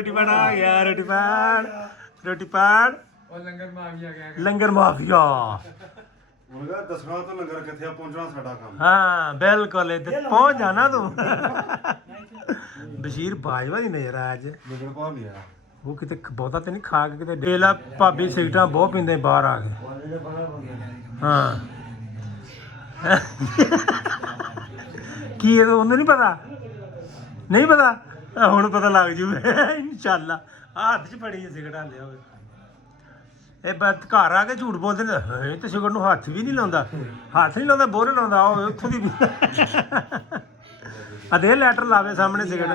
रोटी पान आ गया रोटी पान और लंगर माफिया दसना तो लंगर किथे पहुंचना साडा काम हाँ बिल्कुल पहुंच जाना तू बशीर बाजवा नहीं नजर आया अज लंगर पा लिया वो किते बहुता तो नहीं खा के किते डेला भाभी सिगरटा बहुत पींदे बाहर आ के हाँ की उन्हें नहीं पता हुण पता लग जू इंशाअल्लाह हाथ च फड़ी सिगरट आंदे होवे ਇਹ ਬਸ ਘਰ ਆ ਕੇ ਝੂਠ ਬੋਲਦੇ ਨੇ ਇਹ ਤੇ ਸਿਗਰਟ ਨੂੰ ਹੱਥ ਵੀ ਨਹੀਂ ਲਾਉਂਦਾ ਬੋਰੇ ਲਾਉਂਦਾ ਉਹ ਉੱਥੋਂ ਦੀ ਅਦੇ ਲੈਟਰ ਲਾਵੇ ਸਾਹਮਣੇ ਸਿਗਰਟ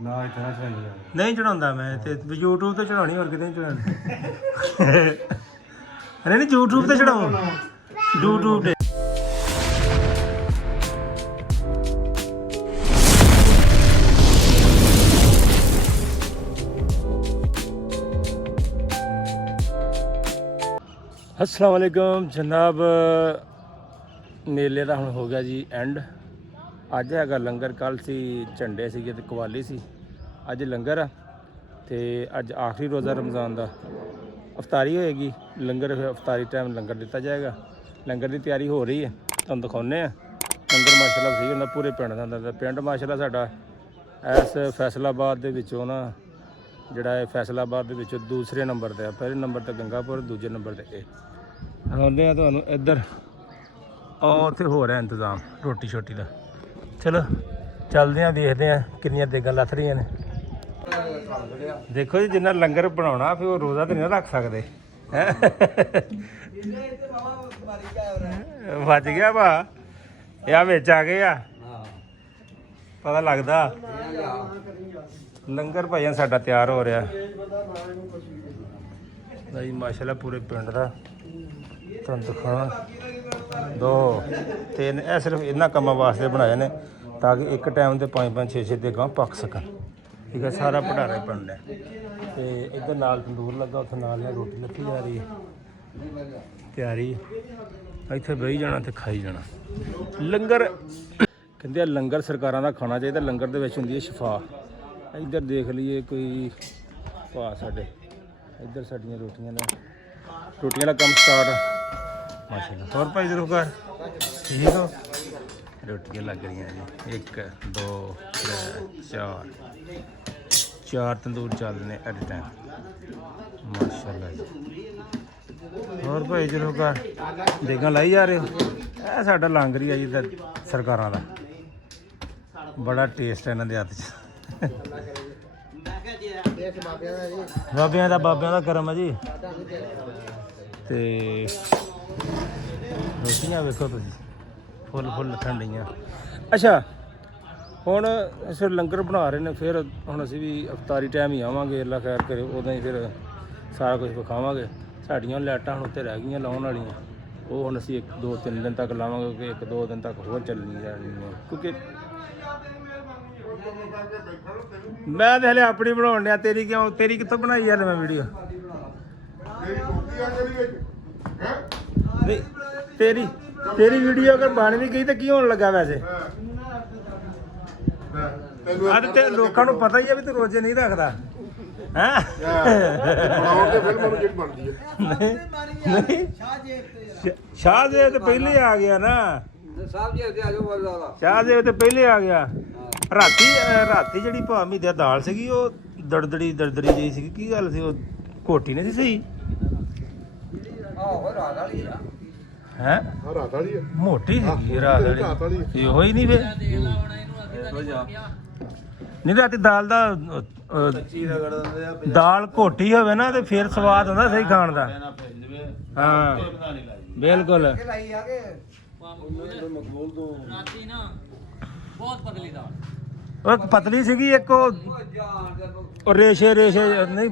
ਨਾ ਇਤਨਾ ਚਾਹੀਏ ਨਹੀਂ ਚੜਾਉਂਦਾ ਮੈਂ ਤੇ YouTube ਤੇ ਚੜਾਉਣੀ ਹੋਰ ਕਿਤੇ ਨਹੀਂ ਚੜਾਉਣੀ ਨਹੀਂ YouTube ਤੇ ਚੜਾਉਂ YouTube ਤੇ अस्सलाम वालेकुम जनाब मेले का हुण हो गया जी एंड अज हैगा लंगर कल सी झंडे सी ते कवाली सी अज लंगर आ ते अज आखिरी रोज़ा रमज़ान का अफतारी होएगी लंगर अफतारी टाइम लंगर दिता जाएगा लंगर की तैयारी हो रही है तुहानूं दिखाउने लंगर माशाअल्लाह सही होंदा पूरे पिंड दा पिंड माशाअल्लाह साडा इस फैसलाबाद दे विचों ना ਜਿਹੜਾ ਹੈ ਫੈਸਲਾਬਾਦ ਦੇ ਵਿੱਚ ਦੂਸਰੇ ਨੰਬਰ ਤੇ ਆ ਪਹਿਲੇ ਨੰਬਰ ਤੇ ਗੰਗਾਪੁਰ ਦੂਜੇ ਨੰਬਰ ਤੇ ਇਹ ਆਉਂਦੇ ਆ ਤੁਹਾਨੂੰ ਇੱਧਰ ਉੱਥੇ ਹੋ ਰਿਹਾ ਇੰਤਜ਼ਾਮ ਰੋਟੀ ਛੋਟੀ ਦਾ ਚਲੋ ਚੱਲਦੇ ਆ ਦੇਖਦੇ ਆ ਕਿੰਨੀਆਂ ਦੇਗਾਂ ਲੱਥ ਰਹੀਆਂ ਨੇ ਦੇਖੋ ਜੀ ਜਿੰਨਾ ਲੰਗਰ ਬਣਾਉਣਾ ਫਿਰ ਉਹ ਰੋਜ਼ਾ ਤੇ ਨਹੀਂ ਰੱਖ ਸਕਦੇ ਵੱਜ ਗਿਆ ਭਾ ਇਹ ਆ ਵਿੱਚ ਆ ਗਏ ਆ ਪਤਾ ਲੱਗਦਾ ਲੰਗਰ ਭਾਈਆਂ ਸਾਡਾ ਤਿਆਰ ਹੋ ਰਿਹਾ ਭਾਈ ਮਾਸ਼ਾਅੱਲਾ ਪੂਰੇ ਪਿੰਡ ਦਾ ਤੁਹਾਨੂੰ ਦਿਖਾਵਾਂ 2 3 ਇਹ ਸਿਰਫ ਇਹਨਾਂ ਕੰਮਾਂ ਵਾਸਤੇ ਬਣਾਏ ਨੇ ਤਾਂ ਕਿ ਇੱਕ ਟਾਈਮ ਤੇ 5 5 6 6 ਦੇ ਗਾਂ ਪੱਕ ਸਕਣ ਠੀਕ ਹੈ ਸਾਰਾ ਭੰਡਾਰਾ ਪਿੰਡ ਹੈ ਤੇ ਇੱਧਰ ਨਾਲ ਤੰਦੂਰ ਲੱਗਾ ਉੱਥੇ ਨਾਲ ਰੋਟੀ ਲੱਥੀ ਜਾ ਰਹੀ ਹੈ ਤਿਆਰੀ ਇੱਥੇ ਬਹਿ ਜਾਣਾ ਤੇ ਖਾਈ ਜਾਣਾ ਲੰਗਰ ਕਹਿੰਦੇ ਆ ਲੰਗਰ ਸਰਕਾਰਾਂ ਦਾ ਖਾਣਾ ਚਾਹੀਦਾ ਲੰਗਰ ਦੇ ਵਿੱਚ ਹੁੰਦੀ ਹੈ ਸ਼ਿਫਾ ਇੱਧਰ ਦੇਖ ਲਈਏ ਕੋਈ ਭਾ ਸਾਡੇ ਇੱਧਰ ਸਾਡੀਆਂ ਰੋਟੀਆਂ ਦਾ ਕੰਮ ਸਟਾਰਟ ਮਾਸ਼ਾਅੱਲਾ ਹੋਰ ਭਾਈ ਜ਼ਰੂਰ ਕਰ ਠੀਕ ਹੋ ਰੋਟੀਆਂ ਲੱਗ ਰਹੀਆਂ ਜੀ 1 2 3 4 ਤੰਦੂਰ ਚੱਲਦੇ ਨੇ ਐਟ ਟਾਈਮ ਮਾਸ਼ਾਅੱਲਾ ਜੀ ਹੋਰ ਭਾਈ ਜ਼ਰੂਰ ਕਰ ਦੇਗਾਂ ਲਾਈ ਜਾ ਰਹੇ ਹੋ ਇਹ ਸਾਡਾ ਲੰਗਰ ਹੀ ਆ ਜੀ ਸਰਕਾਰਾਂ ਦਾ ਬੜਾ ਟੇਸਟ ਹੈ ਇਹਨਾਂ ਦੇ ਹੱਥ 'ਚ ਬਾਬਿਆਂ ਦਾ ਕਰਮ ਹੈ ਜੀ ਤੇ ਰੋਟੀਆਂ ਵੇਖੋ ਤੁਸੀਂ ਫੁੱਲ ਠੰਡੀਆਂ ਅੱਛਾ ਹੁਣ ਅਸੀਂ ਲੰਗਰ ਬਣਾ ਰਹੇ ਨੇ ਫਿਰ ਹੁਣ ਅਸੀਂ ਵੀ ਅਫਤਾਰੀ ਟਾਈਮ ਹੀ ਆਵਾਂਗੇ ਅੱਲਾ ਖੈਰ ਕਰੇ ਉਦੋਂ ਹੀ ਫਿਰ ਸਾਰਾ ਕੁਝ ਵਿਖਾਵਾਂਗੇ ਸਾਡੀਆਂ ਲਾਈਟਾਂ ਹੁਣ ਉੱਤੇ ਰਹਿ ਗਈਆਂ ਲਾਉਣ ਵਾਲੀਆਂ ਉਹ ਹੁਣ ਅਸੀਂ 1 2 3 ਦਿਨ ਤੱਕ ਲਾਵਾਂਗੇ ਕਿ 1 2 ਦਿਨ ਤੱਕ ਹੋਰ ਚੱਲਣੀ ਜਾਣੀ ਕਿਉਂਕਿ ਮੈਂ ਤੇ ਹਲੇ ਆਪਣੀ ਬਣਾਉਣ ਡਿਆ ਤੇਰੀ ਕਿੱਥੋਂ ਬਣਾਈ ਯਾਰ ਮੈਂ ਵੀਡੀਓ ਨਹੀਂ ਤੇਰੀ ਵੀਡੀਓ ਅਗਰ ਬਣ ਵੀ ਗਈ ਤਾਂ ਕੀ ਹੋਣ ਲੱਗਾ ਵੈਸੇ ਅੱਜ ਤੇ ਲੋਕਾਂ ਨੂੰ ਪਤਾ ਹੀ ਆ ਵੀ ਤੂੰ ਰੋਜ਼ੇ ਨਹੀਂ ਰੱਖਦਾ ਹੈਂ ਨਹੀਂ ਸ਼ਾਹਜੇਬ ਤੇ ਪਹਿਲੇ ਆ ਗਿਆ ਨਾ ਸ਼ਾਹਜੇਬ ਤੇ ਪਹਿਲੇ ਆ ਗਿਆ ਰਾਤੀ ਜਿਹੜੀ ਭਾਵੇਂ ਦੀ ਦਾਲ ਸੀਗੀ ਉਹ ਦਰਦੜੀ ਜਿਹੀ ਸੀਗੀ ਕੀ ਗੱਲ ਸੀ ਉਹ ਘੋਟੀ ਨਹੀਂ ਸੀ ਸਹੀ ਹੈ ਮੋਟੀ ਸੀਗੀ ਰਾਤ ਵਾਲੀ ਇਹੋ ਹੀ ਨਹੀਂ ਫੇ ਨਹੀਂ ਰਾਤੀ ਦਾਲ ਘੋਟੀ ਹੋਵੇ ਨਾ ਤੇ ਫਿਰ ਸਵਾਦ ਹੁੰਦਾ ਸਹੀ ਖਾਣ ਦਾ ਹਾਂ ਬਿਲਕੁਲ ਉਹ ਪਤਲੀ ਸੀਗੀ ਇੱਕ ਉਹ ਰੇਸ਼ੇ ਨਹੀਂ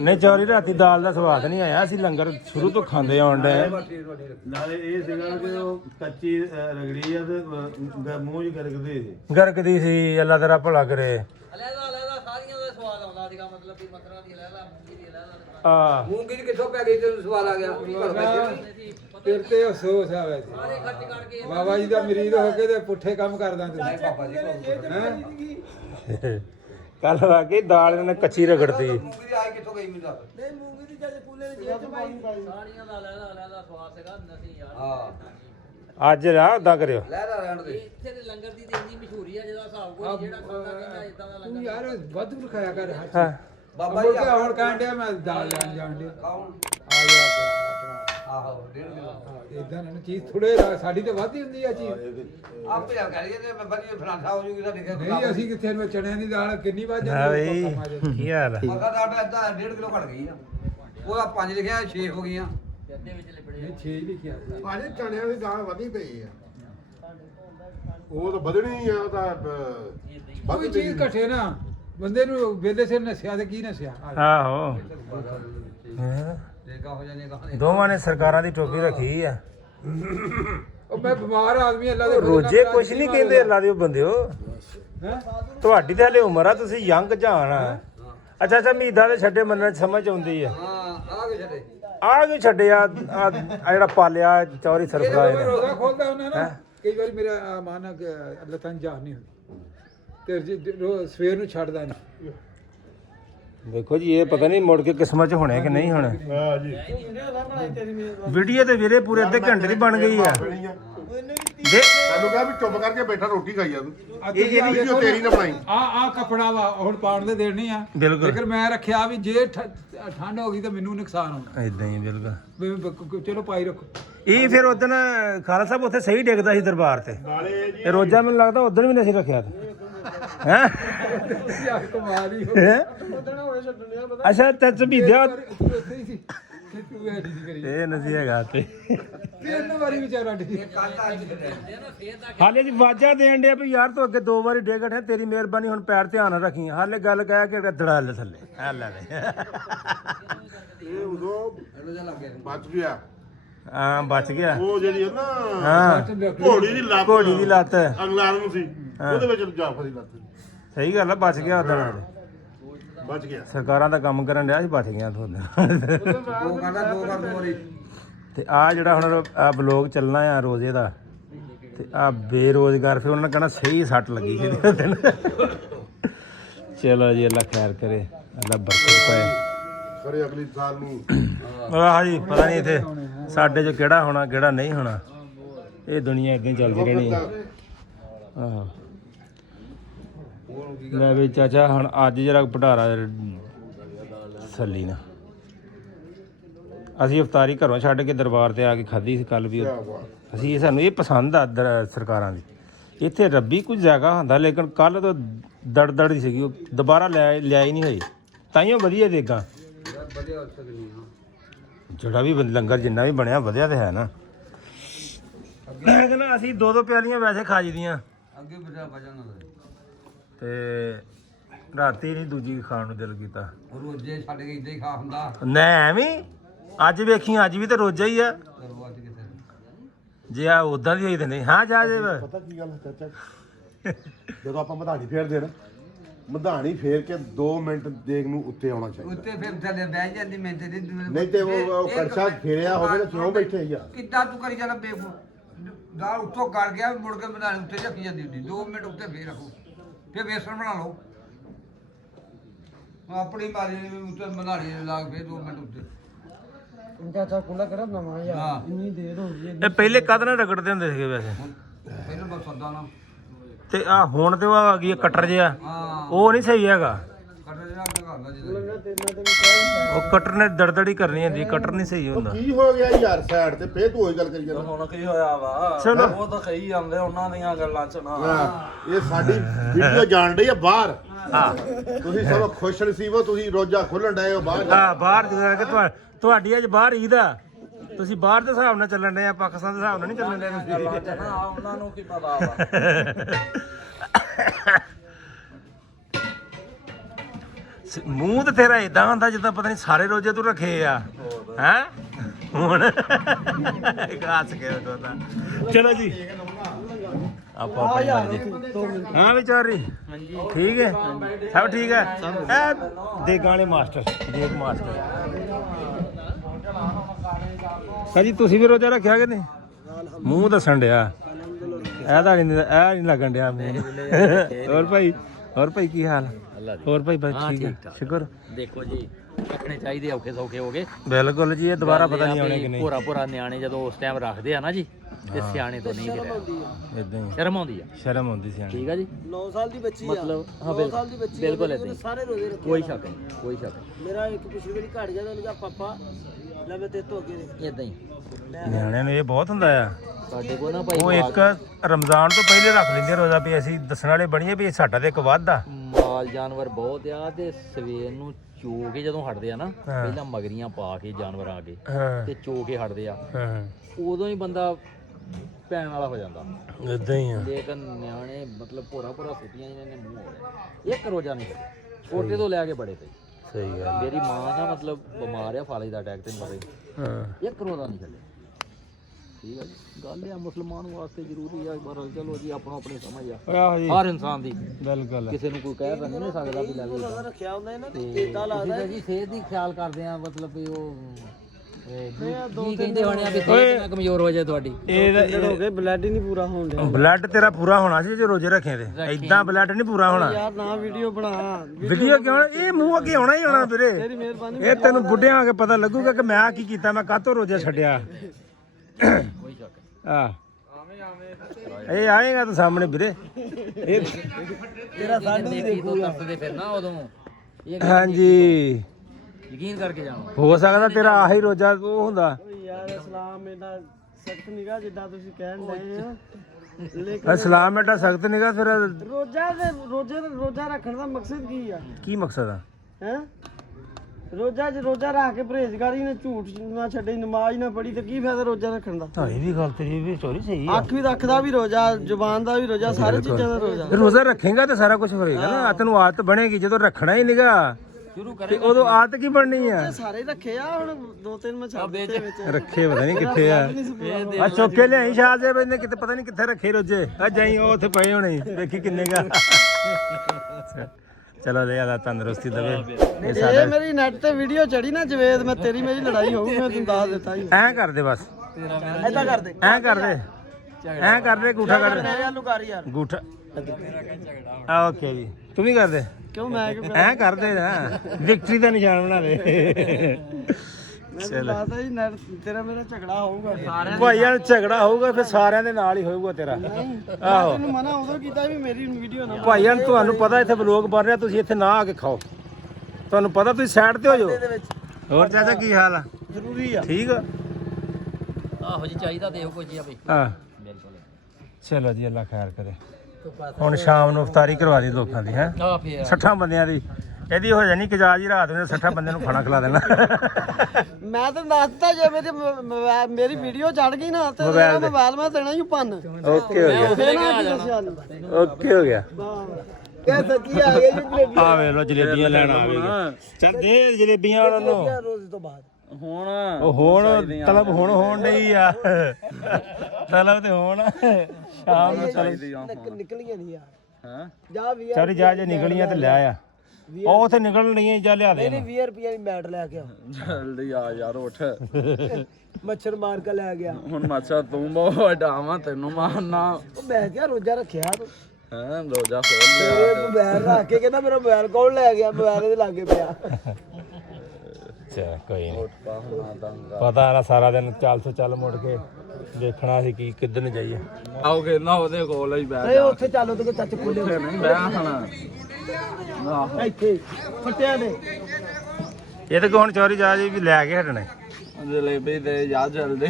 ਨਹੀਂ ਚੌਰੀ ਰਾਤੀ ਦਾਲ ਦਾ ਸਵਾਦ ਨਹੀਂ ਆਇਆ ਅਸੀਂ ਲੰਗਰ ਸ਼ੁਰੂ ਤੋਂ ਖਾਂਦੇ ਆਉਣ ਡਏ ਨਾਲੇ ਇਹ ਸੀਗਾ ਕਿ ਉਹ ਕੱਚੀ ਰਗੜੀ ਆ ਤੇ ਮੂੰਹ 'ਚ ਗਰਕਦੀ ਸੀ ਅੱਲਾ ਤੇਰਾ ਭਲਾ ਕਰੇ ਸਾਰੀਆਂ ਦਾ ਸਵਾਦ ਆਉਂਦਾ ਸੀਗਾ ਮਤਲਬ ਵੀ ਮਤਰਾਂ ਦੀ ਲੈ ਲਾ ਮੂੰਗੀ ਦੀ ਲੈ ਲਾ ਆ ਮੂੰਗੀ ਦੀ ਕਿੱਥੋਂ ਪੈ ਗਈ ਤੈਨੂੰ ਸਵਾਲ ਆ ਗਿਆ ਘਰ ਬੈਠੇ ਤੇਰੇ ਤੇ ਅਫਸੋਸ ਆ ਵੈਸੇ ਬਾਬਾ ਜੀ ਦਾ ਮਰੀਦ ਹੋ ਕੇ ਤੇ ਪੁੱਠੇ ਕੰਮ ਕਰਦਾ ਤੂੰ ਪਾਪਾ ਜੀ ਹੈਂ? ਕੱਲ ਵਾਕਈ ਦਾਲ ਇਹਨਾਂ ਨੇ ਕੱਚੀ ਰਗੜਦੀ ਮੂੰਗੀ ਦੀ ਆਈ ਕਿੱਥੋਂ ਗਈ ਮੈਨੂੰ ਦੱਸ ਨਹੀਂ ਮੂੰਗੀ ਦੀ ਜਦ ਪੂਲੇ ਦੀ ਜੇਬ ਚ ਪਾਈ ਸਾੜੀਆਂ ਦਾ ਲੈਦਾ ਸਵਾਦ ਸੀਗਾ ਨਸੀ ਯਾਰ ਹਾਂ ਅੱਜ ਰਾਹ ਉਦਾਂ ਕਰਿਓ ਲਹਿਰਾ ਰਹਿਣ ਦੇ ਇੱਥੇ ਦੇ ਲੰਗਰ ਦੀ ਤੇ ਇੰਨੀ ਮਸ਼ਹੂਰੀ ਆ ਜਿਹਦਾ ਹਿਸਾਬ ਕੋਈ ਜਿਹੜਾ ਖਾਂਦਾ ਕਹਿੰਦਾ ਇਦਾਂ ਦਾ ਤੂੰ ਲੰਗਰ ਯਾਰ ਵਾਧੂ ਖਾਇਆ ਕਰ ਹਾਂ ਬਾਬਾ ਮੁੜ ਜੀ ਕੇ ਹੁਣ ਕਹਿਣ ਡਿਆ ਮੈਂ ਦਾਲ ਲੈਣ ਜਾਣ ਡਿਆ ਕੌਣ ਆ ਗਿਆ ਆਪਣਾ ਆਹੋ 1.5 ਕਿਲੋ ਇਦਾਂ ਨਾ ਚੀਜ਼ ਥੋੜੇ ਸਾਡੀ ਤਾਂ ਵੱਧ ਹੀ ਹੁੰਦੀ ਆ ਚੀਜ਼ ਆਪੇ ਆ ਕਰੀਏ ਤੇ ਵਧੀਆ ਫਰਾਂਸਾ ਹੋ ਜੂਗੀ ਸਾਡੇ ਨਹੀਂ ਅਸੀਂ ਕਿੱਥੇ ਨੂੰ ਚਣਿਆਂ ਦੀ ਦਾਲ ਕਿੰਨੀ ਵੱਧ ਹਾਂ ਜਾਂਦੀ ਬਈ ਕੀ ਹਾਲ ਆ ਮਗਾ ਦਾ ਆਟਾ ਏਦਾਂ 1.5 ਕਿਲੋ ਘਟ ਗਈ ਆ ਉਹਦਾ 5 ਲਿਖਿਆ 6 ਹੋ ਗਈਆਂ ਅੱਧੇ ਵਿੱਚ ਲਿਬੜੇ ਇਹ 6 ਲਿਖਿਆ ਸੀ। ਭਾਜੀ ਚਣਿਆਂ ਦੀ ਦਾਲ ਵਧੀ ਪਈ ਆ ਉਹ ਤਾਂ ਵਧਣੀ ਆ ਉਹ ਤਾਂ ਕੋਈ ਚੀਜ਼ ਘਟੇ ਨਾ ਬੰਦੇ ਨੂੰ ਵੇਲੇ ਸਿਰ ਨਸਿਆ ਤੇ ਕੀ ਨਸਿਆ ਆਹੋ ਹੈਂ? ਦੇਖਾ ਹੋ ਜਾਣੇ ਕਹਾਂ ਦੋਵਾਂ ਨੇ ਸਰਕਾਰਾਂ ਦੀ ਟੋਪੀ ਰੱਖੀ ਆ ਉਹ ਮੈਂ ਬਿਮਾਰ ਆਦਮੀ ਅੱਲਾ ਦੇ ਰੋਜੇ ਕੁਛ ਨਹੀਂ ਕਹਿੰਦੇ ਅੱਲਾ ਦੇ ਬੰਦਿਓ ਹੈ ਤੁਹਾਡੀ ਤਾਂ ਹਲੇ ਉਮਰ ਆ ਤੁਸੀਂ ਯੰਗ ਜਾਣ ਆ ਅੱਛਾ ਅੱਛਾ ਮੀਦਾਂ ਦੇ ਛੱਡੇ ਮੰਨਣ 'ਚ ਸਮਝ ਆਉਂਦੀ ਆ ਹਾਂ ਆ ਕੇ ਛੱਡੇ ਆ ਕਿਉਂ ਛੱਡਿਆ ਆ ਜਿਹੜਾ ਪਾਲਿਆ ਚੌਰੀ ਸਰਫਰਾ ਮੈਂ ਇਹਨੇ ਰੋਜ਼ਾ ਖੋਲਦਾ ਹੁੰਦਾ ਨਾ ਕਈ ਵਾਰੀ ਮੇਰਾ ਮਾਨਾ ਲੱਤਾਂ ਜਾ ਨਹੀਂ ਹੁੰਦੀ ਤੇ ਸਵੇਰ ਨੂੰ ਛੱਡਦਾ ਨਹੀਂ ਦੇਖੋ ਜੀ ਇਹ ਪਤਾ ਨਹੀਂ ਮੁੜ ਕੇ ਕਿਸਮਤ 'ਚ ਹੋਣੇ ਕਿ ਨਹੀਂ ਹੋਣੇ ਹਾਂ ਜੀ ਵੀਡੀਓ ਤੇ ਵੀਰੇ ਪੂਰੇ ਅੱਧੇ ਘੰਟੇ ਦੀ ਬਣ ਗਈ ਆ ਦੇ ਤੈਨੂੰ ਕਿਹਾ ਵੀ ਚੁੱਪ ਕਰਕੇ ਬੈਠਾ ਰੋਟੀ ਖਾਈ ਜਾ ਤੂੰ ਇਹ ਵੀਡੀਓ ਤੇਰੀ ਨਾ ਬਣਾਈ ਆ ਕੱਪੜਾ ਵਾ ਹੁਣ ਪਾਉਣ ਦੇ ਦੇਣੀ ਆ ਬਿਲਕੁਲ ਲੇਕਿਨ ਮੈਂ ਰੱਖਿਆ ਵੀ ਜੇ ਠੰਡ ਹੋ ਗਈ ਤਾਂ ਮੈਨੂੰ ਨੁਕਸਾਨ ਹੋਣਾ ਇਦਾਂ ਹੀ ਬਿਲਕੁਲ ਵੀ ਚਲੋ ਪਾਈ ਰੱਖੋ ਇਹ ਫਿਰ ਉਦੋਂ ਖਾਲਸਾ ਸਾਹਿਬ ਉੱਥੇ ਸਹੀ ਡਿੱਗਦਾ ਸੀ ਦਰਬਾਰ ਤੇ ਇਹ ਰੋਜਾ ਮੈਨੂੰ ਲੱਗਦਾ ਉਦੋਂ ਵੀ ਨਹੀਂ ਸੀ ਰੱਖਿਆ ਹੈ ਯਾਰ ਕਮਾਲ ਹੀ ਹੋ ਅੱਛਾ ਤੇ ਚਬੀਦਿਆ ਤੂੰ ਉੱਥੇ ਹੀ ਸੀ ਤੇ ਤੂੰ ਐਡੀ ਨਹੀਂ ਕਰੀ ਇਹ ਨਹੀਂ ਹੈਗਾ ਤੇ ਤਿੰਨ ਵਾਰੀ ਵਿਚਾਰਾ ਡਿੱਗ ਕੱਲ ਤਾਂ ਅੱਜ ਛੱਡਿਆ ਹਾਲੇ ਜੀ ਵਾਜਾ ਦੇਣ ਡਿਆ ਵੀ ਯਾਰ ਤੂੰ ਅੱਗੇ 2 ਵਾਰੀ ਡਿੱਗ ਹਟਿਆ ਤੇਰੀ ਮਿਹਰਬਾਨੀ ਹੁਣ ਪੈਰ ਧਿਆਨ ਨਾਲ ਰੱਖੀ ਹਾਲੇ ਗੱਲ ਕਹਿ ਕੇ ਦੜਾਲ ਥੱਲੇ ਆ ਲੈ ਇਹ ਉਦੋਂ ਇਹਨੂੰ ਜਾ ਲੱਗ ਗਿਆ ਬਚ ਗਿਆ ਹਾਂ ਬਚ ਗਿਆ ਉਹ ਜਿਹੜੀ ਹੈ ਨਾ ਹਾਂ ਘੋੜੀ ਦੀ ਲੱਤ ਘੋੜੀ ਦੀ ਲੱਤ ਅਗਲਾਰ ਨੂੰ ਸੀ ਉਹਦੇ ਵਿੱਚ ਜਾਫਰ ਦੀ ਲੱਤ ਸਹੀ ਗੱਲ ਆ ਬਚ ਗਿਆ ਉਦੋਂ ਬਚ ਗਿਆ ਸਰਕਾਰਾਂ ਦਾ ਕੰਮ ਕਰਨ ਡਿਆ ਸੀ ਬਚ ਗਿਆ ਤੁਹਾਨੂੰ ਦੋ ਕਰਦਾ ਦੋ ਕਰ ਦੋ ਵਾਰੀ ਤੇ ਆ ਜਿਹੜਾ ਹੁਣ ਆ ਬਲੌਗ ਚੱਲਣਾ ਆ ਰੋਜ਼ੇ ਦਾ ਤੇ ਆ ਬੇਰੋਜ਼ਗਾਰ ਫਿਰ ਉਹਨਾਂ ਨੇ ਕਹਿਣਾ ਸਹੀ ਸੱਟ ਲੱਗੀ ਸੀ ਇਹਦੇ ਦਿਨ ਚਲੋ ਜੀ ਅੱਲਾ ਖੈਰ ਕਰੇ ਅੱਲਾ ਬਰਕਤ ਪਾਏ ਖਰੇ ਅਗਲੀ ਸਾਲ ਨੂੰ ਆਹ ਜੀ ਪਤਾ ਨਹੀਂ ਇੱਥੇ ਸਾਡੇ 'ਚ ਕਿਹੜਾ ਹੋਣਾ ਕਿਹੜਾ ਨਹੀਂ ਹੋਣਾ ਇਹ ਦੁਨੀਆ ਇਦਾਂ ਹੀ ਚੱਲਦੀ ਰਹਿਣੀ ਆ ਆਹੋ ਲੈ ਵੀ ਚਾਚਾ ਹੁਣ ਅੱਜ ਜਰਾ ਭਟਾਰਾ ਸੱਲੀ ਨਾ ਅਸੀਂ ਇਫਤਾਰੀ ਘਰੋਂ ਛੱਡ ਕੇ ਦਰਬਾਰ ਤੇ ਆ ਕੇ ਖਾਧੀ ਸੀ ਕੱਲ ਵੀ ਅਸੀਂ ਸਾਨੂੰ ਇਹ ਪਸੰਦ ਆ ਸਰਕਾਰਾਂ ਦੀ ਇੱਥੇ ਰੱਬੀ ਕੁਝ ਜਗ੍ਹਾ ਹੁੰਦਾ ਲੇਕਿਨ ਕੱਲ ਤੋਂ ਦੜ ਹੀ ਸੀਗੀ ਉਹ ਦੁਬਾਰਾ ਲਿਆ ਹੀ ਨਹੀਂ ਹੋਈ ਤਾਈਓ ਵਧੀਆ ਦੇਗਾ ਵਧੀਆ ਹੋ ਸਕਦੀ ਹਾਂ ਜਿਹੜਾ ਵੀ ਲੰਗਰ ਜਿੰਨਾ ਵੀ ਬਣਿਆ ਵਧੀਆ ਤੇ ਹੈ ਨਾ ਮੈਂ ਕਹਿੰਦਾ ਅਸੀਂ 2-2 ਪਿਆਲੀਆਂ ਵੈਸੇ ਖਾ ਜੀਦੀਆਂ ਅੱਗੇ ਬਜਾ ਵਜਨ ਨਾ ਤੇ ਰਾਤੀ ਨਹੀਂ ਦੂਜੀ ਖਾਣ ਨੂੰ ਦਿਲ ਕੀਤਾ ਰੋਜੇ ਛੱਡ ਕੇ ਇਦਾਂ ਹੀ ਖਾ ਹੁੰਦਾ ਨਾ ਐਵੇਂ ਅੱਜ ਵੇਖੀ ਅੱਜ ਵੀ ਤੇ ਰੋਜ਼ਾ ਹੀ ਆ ਕਰਵਾ ਅੱਜ ਕਿਤੇ ਜੇ ਆ ਉਦਾਂ ਦੀ ਹੋਈ ਤੇ ਨਹੀਂ ਹਾਂ ਜਾ ਜੇ ਪਤਾ ਕੀ ਗੱਲ ਚਾਚਾ ਜਦੋਂ ਆਪਾਂ ਮਧਾਣੀ ਫੇਰਦੇ ਨਾ ਮਧਾਣੀ ਫੇਰ ਕੇ 2 ਮਿੰਟ ਦੇਖ ਨੂੰ ਉੱਤੇ ਆਉਣਾ ਚਾਹੀਦਾ ਉੱਤੇ ਫਿਰ ਥੱਲੇ ਬਹਿ ਜਾਂਦੀ ਮੈਂ ਤੇ ਨਹੀਂ ਤੇ ਉਹ ਕੜਛਾ ਫੇਰਿਆ ਹੋਵੇ ਤਾਂ ਕਿਉਂ ਬੈਠੇ ਯਾਰ ਕਿੱਦਾਂ ਤੂੰ ਕਰੀ ਜਾਣਾ ਦਾਲ ਉੱਤੋਂ ਗਲ ਗਿਆ ਮੁੜ ਕੇ ਬਣਾਣੀ ਉੱਤੇ ਰੱਖੀ ਜਾਂਦੀ ਹੁੰਦੀ 2 ਮਿੰਟ ਉੱਤੇ ਫੇਰ ਰੱਖੋ ਫਿਰ ਬੇਸਣ ਬਣਾ ਲਓ ਆਪਣੀ ਮਾਰੀ ਉੱਤੇ ਬਣਾਣੀ ਲਾ ਕੇ 2 ਮਿੰਟ ਉੱਤੇ ਚਾਚਾ ਕੁੰਡਾ ਕਰ ਨਵਾਂ ਹਾਂ ਇੰਨੀ ਦੇਰ ਹੋ ਗਈ ਇਹ ਪਹਿਲੇ ਕਦ ਨਾਲ ਰਗੜਦੇ ਹੁੰਦੇ ਸੀਗੇ ਵੈਸੇ ਪਹਿਲਾਂ ਬਸ ਸੱਦਾ ਨਾ ਤੇ ਆ ਹੁਣ ਤੇ ਉਹ ਆ ਗਈ ਕਟਰ ਜਿਹਾ ਹਾਂ ਉਹ ਨਹੀਂ ਸਹੀ ਹੈਗਾ ਕੱਟ ਜਿਹੜਾ ਘਰ ਦਾ ਜਿਹਦਾ ਉਹ ਕਟਰ ਨੇ ਦੜਦੜੀ ਕਰਨੀ ਹੁੰਦੀ ਕਟਰ ਨਹੀਂ ਸਹੀ ਹੁੰਦਾ ਕੀ ਹੋ ਗਿਆ ਯਾਰ ਸਾਈਡ ਤੇ ਫੇਰ ਤੂੰ ਉਹੀ ਗੱਲ ਕਰੀ ਜਾਂਦਾ ਹੁਣ ਕੀ ਹੋਇਆ ਵਾ ਚਲੋ ਉਹ ਤਾਂ ਕਹੀ ਜਾਂਦੇ ਉਹਨਾਂ ਦੀਆਂ ਗੱਲਾਂ ਚ ਨਾ ਹਾਂ ਇਹ ਸਾਡੀ ਵੀਡੀਓ ਜਾਣ ਰਹੀ ਆ ਬਾਹਰ ਹਾਂ ਤੁਸੀਂ ਸਭ ਖੁਸ਼ ਨਸੀਬੋ ਤੁਸੀਂ ਰੋਜ਼ਾ ਖੋਲਣ ਡਏ ਹੋ ਬਾਹਰ ਆ ਬਾਹਰ ਜਾ ਕੇ ਤੁਹਾਡੀ ਅੱਜ ਬਾਹਰ ਈਦ ਆ ਤੁਸੀਂ ਬਾਹਰ ਦੇ ਹਿਸਾਬ ਨਾਲ ਚੱਲਣ ਡਏ ਆ ਪਾਕਿਸਤਾਨ ਦੇ ਹਿਸਾਬ ਨਾਲ ਨਹੀਂ ਚੱਲਣ ਡਏ ਤੁਸੀਂ ਨਾ ਉਹਨਾਂ ਨੂੰ ਕੀ ਪਤਾ ਵਾ ਮੂੰਹ ਤੇ ਤੇਰਾ ਇਦਾਂ ਹੁੰਦਾ ਜਿੱਦਾਂ ਪਤਾ ਨਹੀਂ ਸਾਰੇ ਰੋਜ਼ੇ ਤੂੰ ਰੱਖੇ ਆ ਹੈ ਹੁਣ ਹੱਸ ਕੇ ਉਹਦਾ ਚਲੋ ਜੀ ਆਪਾਂ ਆਪਣੀ ਮਰਜ਼ੀ ਹਾਂ ਵਿਚਾਰੀ ਠੀਕ ਹੈ ਸਭ ਠੀਕ ਹੈ ਇਹ ਦੇਗਾਂ ਵਾਲੇ ਮਾਸਟਰ ਦੇਗ ਮਾਸਟਰ ਕਾਜੀ ਤੁਸੀਂ ਵੀ ਰੋਜ਼ਾ ਰੱਖਿਆ ਕਿ ਨਹੀਂ? ਮੂੰਹ ਦੱਸਣ ਡਿਆ ਇਹ ਨਹੀਂ ਲੱਗਣ ਡਿਆ ਮੂੰਹ। ਹੋਰ ਭਾਈ ਕੀ ਹਾਲ? ਹੋਰ ਭਾਈ ਬਸ ਠੀਕ ਹੈ, ਸ਼ੁਕਰ। ਦੇਖੋ ਜੀ ਰੱਖਣੇ ਚਾਹੀਦੇ ਔਖੇ ਸੌਖੇ ਹੋ ਗਏ। ਬਿਲਕੁਲ ਜੀ, ਇਹ ਦੁਬਾਰਾ ਪਤਾ ਨਹੀਂ ਆਉਣੇ ਕਿ ਨਹੀਂ। ਭੋਰਾ ਨਿਆਣੇ ਜਦੋਂ ਉਸ ਟਾਈਮ ਰੱਖਦੇ ਆ ਨਾ ਜੀ, ਤੇ ਸਿਆਣੇ ਤੋਂ ਨਹੀਂ ਰਿਹਾ, ਇਦਾਂ ਹੀ ਸ਼ਰਮ ਆਉਂਦੀ ਆ। ਸ਼ਰਮ ਆਉਂਦੀ ਸੀ। ਠੀਕ ਆ ਜੀ, 9 ਸਾਲ ਦੀ ਬੱਚੀ ਆ, ਮਤਲਬ ਹਾਂ 9 ਸਾਲ ਦੀ ਬੱਚੀ ਬਿਲਕੁਲ ਏਦਾਂ ਹੀ। ਸਾਰੇ ਰੋਜ਼ੇ ਰੱਖੇ। ਕੋਈ ਸ਼ੱਕ ਨਹੀਂ, ਕੋਈ ਸ਼ੱਕ ਨਹੀਂ। ਮੇਰਾ ਇੱਕ ਪਿਛਲੀ ਵਾਰੀ ਘਟ ਗਿਆ ਤਾਂ ਉਹਨੂੰ ਕਿਹਾ ਪਾਪਾ ਲੈ ਮੈਂ ਤੇਰੇ ਤੋਂ ਅੱਗੇ ਦੇ ਏਦਾਂ ਹੀ ਨਿਆਣਿਆਂ ਨੂੰ ਇਹ ਬਹੁਤ ਹੁੰਦਾ ਆ। ਸਾਡੇ ਕੋਲ ਨਾ ਭਾਈ ਉਹ ਇੱਕ ਰਮਜ਼ਾਨ ਤੋਂ ਪਹਿਲੇ ਰੱਖ ਲੈਂਦੇ ਰੋਜ਼ਾ ਵੀ ਅਸੀਂ ਦੱਸਣ ਵਾਲੇ ਬਣੀਏ ਵੀ ਸਾਡਾ ਤੇ ਇੱਕ ਵਾਧਾ। ਮਾਲ ਜਾਨਵਰ ਬਹੁਤ ਆ, ਤੇ ਸਵੇਰ ਨੂੰ ਚੋ ਕੇ ਜਦੋਂ ਹਟਦੇ ਆ ਨਾ, ਪਹਿਲਾਂ ਮਗਰੀਆਂ ਪਾ ਕੇ ਜਾਨਵਰ ਆ ਕੇ ਹਾਂ ਤੇ ਚੋ ਕੇ ਹਟਦੇ ਆ, ਹਾਂ ਉਦੋਂ ਹੀ ਬੰਦਾ ਪੈਣ ਵਾਲਾ ਹੋ ਜਾਂਦਾ। ਇਦਾਂ ਹੀ ਆ। ਲੇਕਿਨ ਨਿਆਣੇ ਮਤਲਬ ਭੋਰਾ ਸੁੱਟੀਆਂ ਇਹਨਾਂ ਨੇ ਮੂੰਹ ਹੋ ਗਿਆ। ਇੱਕ ਰੋਜ਼ਾ ਨਹੀਂ ਛੱਡਿਆ, ਛੋਟੇ ਤੋਂ ਲੈ ਕੇ ਬੜੇ ਤੇ। ਸਹੀ ਗੱਲ। ਮੇਰੀ ਮਾਂ ਦਾ ਮਤਲਬ ਬਿਮਾਰ ਆ, ਫਾਲੇ ਦਾ ਅਟੈਕ, ਤੈਨੂੰ ਪਤਾ ਹੀ। ਹਾਂ ਇੱਕ ਰੋਜ਼ਾ ਨਹੀਂ ਛੱਡਿਆ। ਠੀਕ ਆ ਜੀ, ਗੱਲ ਆ ਮੁਸਲਮਾਨ ਵਾਸਤੇ ਜ਼ਰੂਰੀ ਆ। ਪਰ ਚਲੋ ਜੀ, ਆਪਣੀ ਸਮਝ ਆ ਆਹੋ ਜੀ, ਹਰ ਇਨਸਾਨ ਦੀ। ਬਿਲਕੁਲ। ਕਿਸੇ ਨੂੰ ਕੋਈ ਕਹਿ ਤਾਂ ਨਹੀਂ ਸਕਦਾ ਵੀ ਲੈ ਵੀ ਰੱਖਿਆ ਹੁੰਦਾ ਇਹਨਾਂ ਤੇ ਤੇ ਇਦਾਂ ਲੱਗਦਾ ਅਸੀਂ ਤਾਂ ਜੀ ਸਿਹਤ ਦੀ ਖਿਆਲ ਕਰਦੇ ਆ, ਮਤਲਬ ਵੀ ਉਹ ਕੀ ਕਹਿੰਦੇ ਹੋਣੇ ਆ ਵੀ ਸਿਹਤ ਨਾ ਕਮਜ਼ੋਰ ਹੋ ਜਾਏ ਤੁਹਾਡੀ। ਹੋ ਗਏ ਬਲੱਡ ਹੀ ਨਹੀਂ ਪੂਰਾ ਹੋਣ ਡਿਆ ਬਲੱਡ ਤੇਰਾ ਪੂਰਾ ਹੋਣਾ ਸੀ ਜੇ ਰੋਜ਼ੇ ਰੱਖੇ ਤੇ। ਇਦਾਂ ਬਲੱਡ ਨਹੀਂ ਪੂਰਾ ਹੋਣਾ। ਯਾਰ ਨਾ ਵੀਡੀਓ ਬਣਾ ਵੀਡੀਓ ਕਿਉਂ? ਇਹ ਮੂੰਹ ਅੱਗੇ ਹੋਣਾ ਹੀ ਹੋਣਾ ਵੀਰੇ। ਇਹ ਤੈਨੂੰ ਬੁੱਢਿਆਂ ਆ ਕੇ ਪਤਾ ਲੱਗੂਗਾ ਕਿ ਮੈਂ ਕੀ ਕੀਤਾ, ਮੈਂ ਕਾਹਤੋਂ ਰੋਜ਼ਾ ਛੱਡਿਆ। ਕੋਈ ਸ਼ੱਕ ਆ ਇਹ ਆਏਗਾ ਤਾਂ ਸਾਹਮਣੇ ਵੀਰੇ। ਇਹ ਤੇਰਾ ਸਾਡੇ ਤੋਂ ਤਰਸਦੇ ਫਿਰ ਨਾ ਉਦੋਂ ਇਹ ਹਾਂਜੀ ਯਕੀਨ ਕਰਕੇ ਜਾਣਾ। ਹੋ ਸਕਦਾ ਤੇਰਾ ਆਹੀ ਰੋਜ਼ਾ ਉਹ ਹੁੰਦਾ। ਯਾਰ ਇਸਲਾਮ ਇਹਦਾ ਸਖਤ ਨਿਗਾ ਜਿੱਦਾਂ ਤੁਸੀਂ ਕਹਿਣ ਡਏ ਆ, ਲੇਕਿਨ ਇਸਲਾਮ ਐਡਾ ਸਖਤ ਨਿਗਾ ਫਿਰ ਰੋਜ਼ਾ ਰੱਖਣ ਦਾ ਮਕਸਦ ਕੀ ਆ? ਕੀ ਮਕਸਦ ਆ? ਹੈ ਰੋਜ਼ਾ ਰੱਖ ਕੇ ਪਰਹੇਜ਼ਗਾਰੀ ਨੇ ਝੂਠ ਨਾ ਛੱਡੇ, ਨਮਾਜ਼ ਨਾ ਪੜੀ, ਤੇ ਕੀ ਫਾਇਦਾ ਰੋਜ਼ਾ ਰੱਖਣ ਦਾ? ਤਾਂ ਇਹ ਵੀ ਗੱਲ ਤੇਰੀ ਵੀ ਸੋਰੀ ਸਹੀ ਆ। ਅੱਖ ਵੀ ਰੱਖਦਾ ਵੀ ਰੋਜ਼ਾ, ਜ਼ੁਬਾਨ ਦਾ ਵੀ ਰੋਜ਼ਾ, ਸਾਰੇ ਚੀਜ਼ਾਂ ਦਾ ਰੋਜ਼ਾ। ਰੋਜ਼ਾ ਰੱਖੇਗਾ ਤੇ ਸਾਰਾ ਕੁਝ ਹੋਏਗਾ ਨਾ। ਤੈਨੂੰ ਆਦਤ ਬਣੇਗੀ। ਜਦੋਂ ਰੱਖਣਾ ਹੀ ਨਿਗਾ ਸ਼ੁਰੂ ਤੇ ਉਦੋਂ ਆਦਤ ਕੀ ਬਣਨੀ ਆ? ਸਾਰੇ ਰੱਖੇ ਆ, ਹੁਣ 2-3 ਮੈਂ ਛੱਡ ਦਿੱਤੇ ਵਿੱਚ। ਰੱਖੇ ਪਤਾ ਨਹੀਂ ਕਿੱਥੇ ਆ। ਆ ਚੌਕੇ ਲਿਆਈ ਸ਼ਾਹਜੇ ਬੰਦੇ ਕਿਤੇ ਪਤਾ ਨਹੀਂ ਕਿੱਥੇ ਰੱਖੇ ਰੋਜੇ। ਆ ਜਾਈ ਉਹ ਉੱਥੇ ਪਏ ਹੋਣੇ, ਦੇਖੀ ਕਿੰਨੇ ਗਾ। ਚਲੋ ਦੇ ਆਲਾ ਤੰਦਰੁਸਤੀ ਦਵੇ। ਇਹ ਮੇਰੀ ਨੈਟ ਤੇ ਵੀਡੀਓ ਚੜੀ ਨਾ ਜਵੇਦ, ਮੈਂ ਤੇਰੀ ਮੇਰੀ ਲੜਾਈ ਹੋਊਗੀ, ਮੈਂ ਤੈਨੂੰ ਦੱਸ ਦਿੱਤਾ ਹੀ। ਐਂ ਕਰਦੇ ਬਸ, ਐਦਾਂ ਕਰਦੇ ਐਂ ਕਰਦੇ, ਐਂ ਕਰਦੇ, ਗੂਠਾ ਕਰ ਦੇ, ਮੇਰੇ ਵੱਲੋਂ ਕਰ ਯਾਰ। ਗੂਠਾ। ਆ ਓਕੇ ਜੀ, ਤੂੰ ਵੀ ਕਰਦੇ ਕਿਉਂ ਮੈਂ ਕਿਉਂ ਐਂ ਕਰਦੇ ਨਾ, ਵਿਕਟਰੀ ਦਾ ਨਿਸ਼ਾਨ ਬਣਾ ਦੇ। ਮੈਂ ਦੱਸਦਾ ਜੀ, ਨੈਟ ਤੇਰਾ ਮੇਰਾ ਝਗੜਾ ਹੋਊਗਾ ਸਾਰਿਆਂ ਭਾਈਆਂ ਨਾਲ ਝਗੜਾ ਹੋਊਗਾ ਫਿਰ ਸਾਰਿਆਂ ਦੇ ਨਾਲ ਹੀ ਹੋਊਗਾ ਤੇਰਾ। ਆਹੋ ਤੈਨੂੰ ਮਨਾ ਉਦੋਂ ਕੀਤਾ ਵੀ ਮੇਰੀ ਵੀਡੀਓ ਨਾ ਭਾਈਆਂ ਨੂੰ ਤੁਹਾਨੂੰ ਪਤਾ ਇੱਥੇ ਵਲੋਗ ਬਣ ਰਿਹਾ, ਤੁਸੀਂ ਇੱਥੇ ਨਾ ਆ ਕੇ ਖਾਓ। ਤੁਹਾਨੂੰ ਪਤਾ ਤੁਸੀਂ ਸਾਈਡ ਤੇ ਹੋ ਜਾਓ। ਹੋਰ ਚਾਚਾ ਕੀ ਹਾਲ ਆ? ਜ਼ਰੂਰੀ ਆ। ਠੀਕ ਆ। ਆਹੋ ਜੀ, ਚਾਹੀਦਾ ਤੇ ਇਹੋ ਕੁਝ ਹੀ ਆ ਬਈ। ਹਾਂ ਬਿਲਕੁਲ। ਚਲੋ ਜੀ, ਅੱਲਾ ਖੈਰ ਕਰੇ। ਹੁਣ ਸ਼ਾਮ ਨੂੰ ਇਫਤਾਰੀ ਕਰਵਾ ਦੀ ਲੋਕਾਂ ਦੀ। ਹੈ ਆ ਫੇਰ 60 ਬੰਦਿਆਂ ਦੀ ਇਹਦੀ ਹੋ ਜਾਣੀ ਕਜਾ ਜੀ। ਰਾਤ ਨੂੰ 60 ਬੰਦਿਆਂ ਨੂੰ ਖਾਣਾ ਖਿਲਾ ਦੇਣਾ। ਮੈਂ ਤਾਂ ਦੱਸਤਾ ਜੇ ਮੇਰੀ ਵੀਡੀਓ ਚੜ ਗਈ ਨਾ ਤੇ ਮੋਬਾਈਲ ਤੇ। ਮੋਬਾਈਲ ਮੈਂ ਦੇਣਾ ਹੀ ਭੰਨ। ਓਕੇ ਹੋ ਗਿਆ, ਫੇਰ ਨਾ ਕੀ ਦੱਸਿਆ ਨਹੀਂ। ਓਕੇ ਹੋ ਗਿਆ। ਕਹਿ ਸੱਚੀ ਆ ਗਈ ਜਲੇਬੀ ਆ ਵੇਖ ਲੋ ਜਲੇਬੀਆਂ ਲੈਣ ਆ ਗਏ। ਚੱਲ ਦੇ ਜਲੇਬੀਆਂ ਉਹਨਾਂ ਨੂੰ। ਰੋਜ਼ ਤੋਂ ਬਾਅਦ ਹੁਣ ਉਹ ਹੁਣ ਤਲਬ ਹੁਣ ਹੋਣ ਡਈ ਆ। ਤਲਬ ਤੇ ਹੁਣ ਸ਼ਾਮ ਨੂੰ ਤਲਬ। ਨਿਕਲੀਆਂ ਨਹੀਂ ਯਾਰ। ਹਾਂ ਜਾ 20 ਚੌਰੀ ਜਾ ਜੇ ਨਿਕਲੀਆਂ ਤੇ ਲੈ ਆ। ਉਹ ਉੱਥੇ ਨਿਕਲਣ ਨਹੀਂ ਜਾ ਲਿਆ ਦੇ। 20 ਰੁਪਏ ਦੀ ਮੈਟ ਲੈ ਕੇ ਆ। ਜਲਦੀ ਆ ਯਾਰ ਉੱਠ। ਮੱਛਰ ਮਾਰ ਕੇ ਲੈ ਗਿਆ। ਹੁਣ ਮਾਛਾ ਤੂੰ ਬਹੁਤ ਵੱਡਾ ਵਾ, ਤੈਨੂੰ ਮਾਰਨਾ। ਉਹ ਮੈਂ ਕਿਹਾ ਰੋਜ਼ਾ ਰੱਖਿਆ ਤੂੰ। ਹਾਂ ਰੋਜਾ ਖੋਲ ਲਿਆ। ਇਹ ਮੋਬਾਈਲ ਰੱਖ ਕੇ ਕਹਿੰਦਾ ਮੇਰਾ ਮੋਬਾਈਲ ਕੌਣ ਲੈ ਗਿਆ? ਮੋਬਾਈਲ ਇਹਦੇ ਲਾਗੇ ਪਿਆ। ਚਲ ਕੋਈ ਨਹੀਂ, ਪਾ ਹੁਣਾ ਦੰਗਾ ਪਤਾ ਨਾ ਸਾਰਾ ਦਿਨ ਚੱਲ ਤੋਂ ਚੱਲ ਮੁੜ ਕੇ ਦੇਖਣਾ ਸੀ ਕੀ ਕਿੱਧਰ ਨੂੰ ਜਾਈਏ। ਆਓ ਕਹਿੰਦਾ ਉਹਦੇ ਕੋਲ ਹੀ ਬੈਠ ਏ ਉੱਥੇ ਚੱਲ ਉਹਦੇ ਚਾਚੇ ਕੋਲੇ ਨਹੀਂ ਬੈਠਣਾ। ਇੱਥੇ ਫੱਟਿਆ ਦੇ। ਇਹ ਤਾਂ ਹੁਣ ਚੌਰੀ ਜਾ ਜੀ ਵੀ ਲੈ ਕੇ ਹਟਣੇ। ਜਲੇਬੀ ਦੇ ਜਾ ਜਲਦੀ।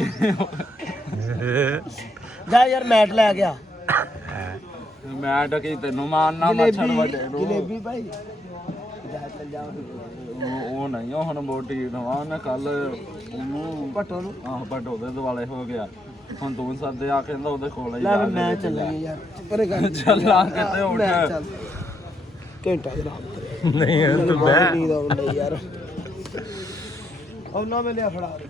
ਜਾ ਯਾਰ ਮੈਟ ਲੈ ਗਿਆ। ਮੈਂ ਟਕੀ ਤੈਨੂੰ ਮਾਰਨਾ ਮੱਛਰ ਵੱਡੇ ਨੂੰ। ਜਲੇਬੀ ਭਾਈ ਜਾ ਚੱਲ ਜਾ। ਉਹ ਨਹੀਂ, ਉਹ ਹੁਣ ਬੋਟੀ ਨਵਾਂ ਉਹਨੇ ਕੱਲ ਉਹਨੂੰ ਪਟੋ ਨੂੰ ਆਹ ਬਟ ਉਹਦੇ ਦੁਆਲੇ ਹੋ ਗਿਆ। ਹੁਣ ਤੂੰ ਸੱਦੇ ਆ ਕਹਿੰਦਾ ਉਹਦੇ ਕੋਲ ਹੀ ਲੈ ਜਾ। ਮੈਂ ਚੱਲਿਆ ਯਾਰ ਪਰੇ ਕਰ। ਚੱਲਾਂ ਕਿਤੇ ਉੱਠ। ਮੈਂ ਚੱਲ ਘੰਟਾ ਜਨਾਬ ਨਹੀਂ ਹੁਣ ਤੂੰ ਬਹਿ। ਨੀਂਦ ਆਉਂਦੀ ਯਾਰ। ਉਹਨਾਂ ਮੈਂ ਲਿਆ ਫੜਾ ਦੇ।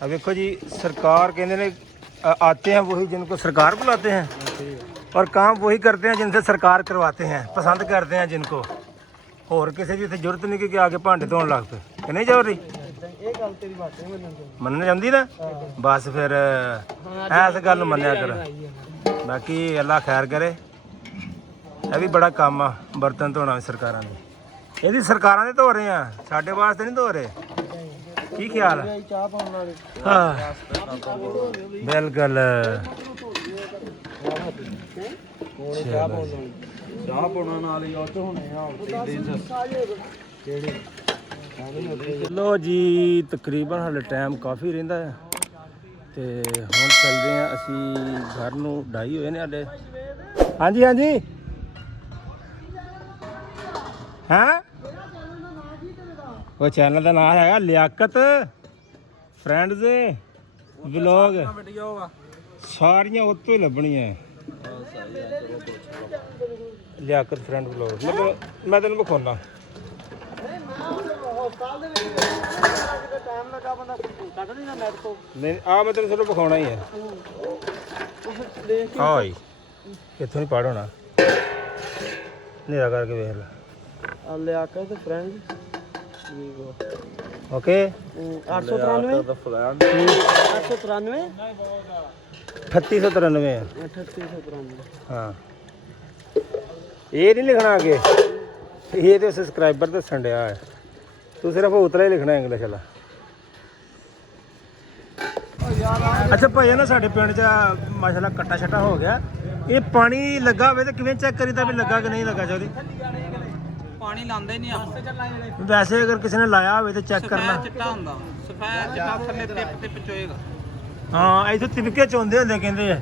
अब देखो जी, सरकार कहते हैं आते हैं वही जिनको सरकार बुलाते हैं और काम वही करते हैं जिनसे सरकार करवाते हैं, पसंद करते हैं जिनको। और किसी की जरूरत नहीं कि आगे भांडे धोन लग पे कि नहीं जा रही। ਇਹ ਗੱਲ ਤੇਰੀ ਵਾਕਈ ਮੰਨਣ ਦੀ ਮੰਨਣ ਜਾਂਦੀ ਨਾ ਬਸ ਫਿਰ ਐਸ ਗੱਲ ਨੂੰ ਮੰਨਿਆ ਕਰ। ਬਾਕੀ ਅੱਲਾ ਖੈਰ ਕਰੇ। ਇਹ ਵੀ ਬੜਾ ਕੰਮ ਆ ਬਰਤਨ ਧੋਣਾ ਵੀ ਸਰਕਾਰਾਂ ਦੇ। ਇਹਦੀ ਸਰਕਾਰਾਂ ਦੇ ਧੋ ਰਹੇ ਆ, ਸਾਡੇ ਵਾਸਤੇ ਨਹੀਂ ਧੋ ਰਹੇ। ਕੀ ਖਿਆਲ ਹੈ? ਚਾਹ ਪਾਉਣ ਵਾਲੇ ਹਾਂ ਬਿਲਕੁਲ। ਚਾਹ ਪਾਉਣਾ ਨਾਲ ਹੀ ਉਹ ਚ ਹੋਣੇ ਆ ਲੋ ਜੀ ਤਕਰੀਬਨ ਹਾਲੇ ਟਾਈਮ ਕਾਫੀ ਰਹਿੰਦਾ ਹੈ ਤੇ ਹੁਣ ਚੱਲਦੇ ਆ ਅਸੀਂ ਘਰ ਨੂੰ। 2:30 ਹੋਏ ਨੇ ਸਾਡੇ। ਹਾਂਜੀ ਹਾਂਜੀ ਹਾਂ ਉਹ ਚੈਨਲ ਦਾ ਨਾਮ ਹੈਗਾ ਲਿਆਕਤ ਫਰੈਂਡਸ ਵਲੌਗ। ਸਾਰੀਆਂ ਉੱਤੋਂ ਹੀ ਲੱਭਣੀਆਂ। ਲਿਆਕਤ ਫਰੈਂਡ ਵਲੌਗ ਮੈਂ ਤੈਨੂੰ ਵਿਖਾਉਣਾ। ਹਸਪਤਾਲ ਦੇ ਵਿੱਚ ਟਾਈਮ ਲੱਗਾ ਬੰਦਾ ਕੱਢ ਨਹੀਂ ਨਾ ਨੈਟ ਤੋਂ। ਨਹੀਂ ਆ ਮੈਂ ਤੈਨੂੰ ਸਿਰਫ ਵਿਖਾਉਣਾ ਹੀ ਹੈ। ਉਹ ਫਿਰ ਦੇਖ ਕੇ ਹਾਂ ਜੀ ਇੱਥੋਂ ਹੀ ਪੜ ਹੋਣਾ। ਹਨੇਰਾ ਕਰਕੇ ਵੇਖ ਲੈ। ਆ ਲਿਆ ਕੇ ਤੇ ਫਰੈਂਡ ਵੀਵੋ ਓਕੇ 893 893 3893 3893 ਹਾਂ ਇਹ ਨਹੀਂ ਲਿਖਣਾ ਅੱਗੇ, ਇਹ ਤੇ ਸਬਸਕ੍ਰਾਈਬਰ ਦੱਸਣ ਡਿਆ ਹੈ। ਤੂੰ ਸਿਰਫ ਉਤਲਾ ਹੀ ਲਿਖਣਾ ਇੰਗਲਿਸ਼ ਵਾਲਾ। ਅੱਛਾ ਭਾਈ ਨਾ ਸਾਡੇ ਪਿੰਡ 'ਚ ਮਾਸ਼ਾਅੱਲਾ ਕੱਟਾ ਛੱਟਾ ਹੋ ਗਿਆ। ਇਹ ਪਾਣੀ ਲੱਗਾ ਹੋਵੇ ਤਾਂ ਕਿਵੇਂ ਚੈੱਕ ਕਰੀਦਾ ਵੀ ਲੱਗਾ ਕਿ ਨਹੀਂ ਲੱਗਾ? ਚਾਹੀਦੀ ਪਾਣੀ ਲਾਉਂਦੇ ਨਹੀਂ ਆਪਾਂ। ਵੈਸੇ ਅਗਰ ਕਿਸੇ ਨੇ ਲਾਇਆ ਹੋਵੇ ਤਾਂ ਚੈੱਕ ਕਰਨਾ। ਚਿੱਟਾ ਹੁੰਦਾ ਸਫੈਦ ਚਿੱਟਾ ਥੱਲੇ ਟਿਪ ਚੋਏਗਾ। ਹਾਂ ਇੱਥੇ ਤਿਬਕੇ ਚੋਂਦੇ ਹੁੰਦੇ ਕਹਿੰਦੇ ਆ।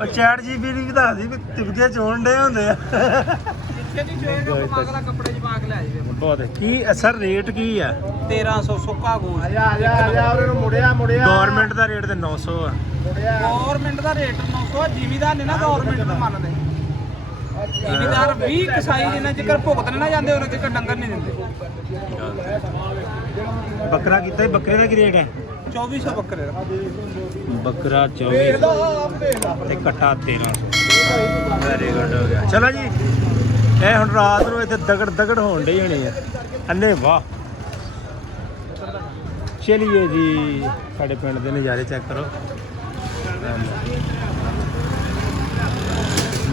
ਉਹ ਚੈਟ ਜੀਪੀਟੀ ਵੀ ਦੱਸਦੀ ਵੀ ਤਿਬਕੇ ਚੋਣ ਡੇ ਹੁੰਦੇ ਆ। ਇੱਥੇ ਨਹੀਂ ਚੋਏਗਾ ਮਗਲਾ ਕੱਪੜੇ 'ਚ ਪਾ ਕੇ ਲੈ ਜਾਵੇ। ਬਹੁਤ ਕੀ ਅਸਰ ਰੇਟ ਕੀ ਆ? 1300 ਸੁੱਕਾ ਗੋਸ਼ਤ। ਗਵਰਨਮੈਂਟ ਦਾ ਰੇਟ ਤੇ 900 ਆ। ਗਵਰਨਮੈਂਟ ਦਾ ਰੇਟ 900 ਜ਼ਿਮੀਦਾਰ ਨੇ ਨਾ ਗਵਰਨਮੈਂਟ ਨੂੰ ਮੰਨਦੇ। ਜ਼ਿਮੀਦਾਰ 20 ਕਸਾਈ ਜਿੰਨਾ ਚਿਰ ਭੁਗਤਣ ਨਾ ਜਾਂਦੇ ਉਹਨਾਂ ਚਿਰ ਡੰਗਰ ਨਹੀਂ ਦਿੰਦੇ। ਬੱਕਰਾ ਕੀਤਾ ਬੱਕਰੇ ਦਾ ਕੀ ਰੇਟ ਹੈ? 2400 ਬੱਕਰੇ ਦਾ। ਬੱਕਰਾ 2400 ਤੇ ਕੱਟਾ 1300। ਵੈਰੀ ਗੁੱਡ ਹੋ ਗਿਆ। ਚਲੋ ਜੀ ਇਹ ਹੁਣ ਰਾਤ ਨੂੰ ਇੱਥੇ ਦਗੜ ਹੋਣ ਡਈ ਹੋਣੀ ਆ। ਅੰਨੇ ਵਾਹ। ਚਲਿਏ ਜੀ ਸਾਡੇ ਪਿੰਡ ਦੇ ਨਜ਼ਾਰੇ ਚੈੱਕ ਕਰੋ।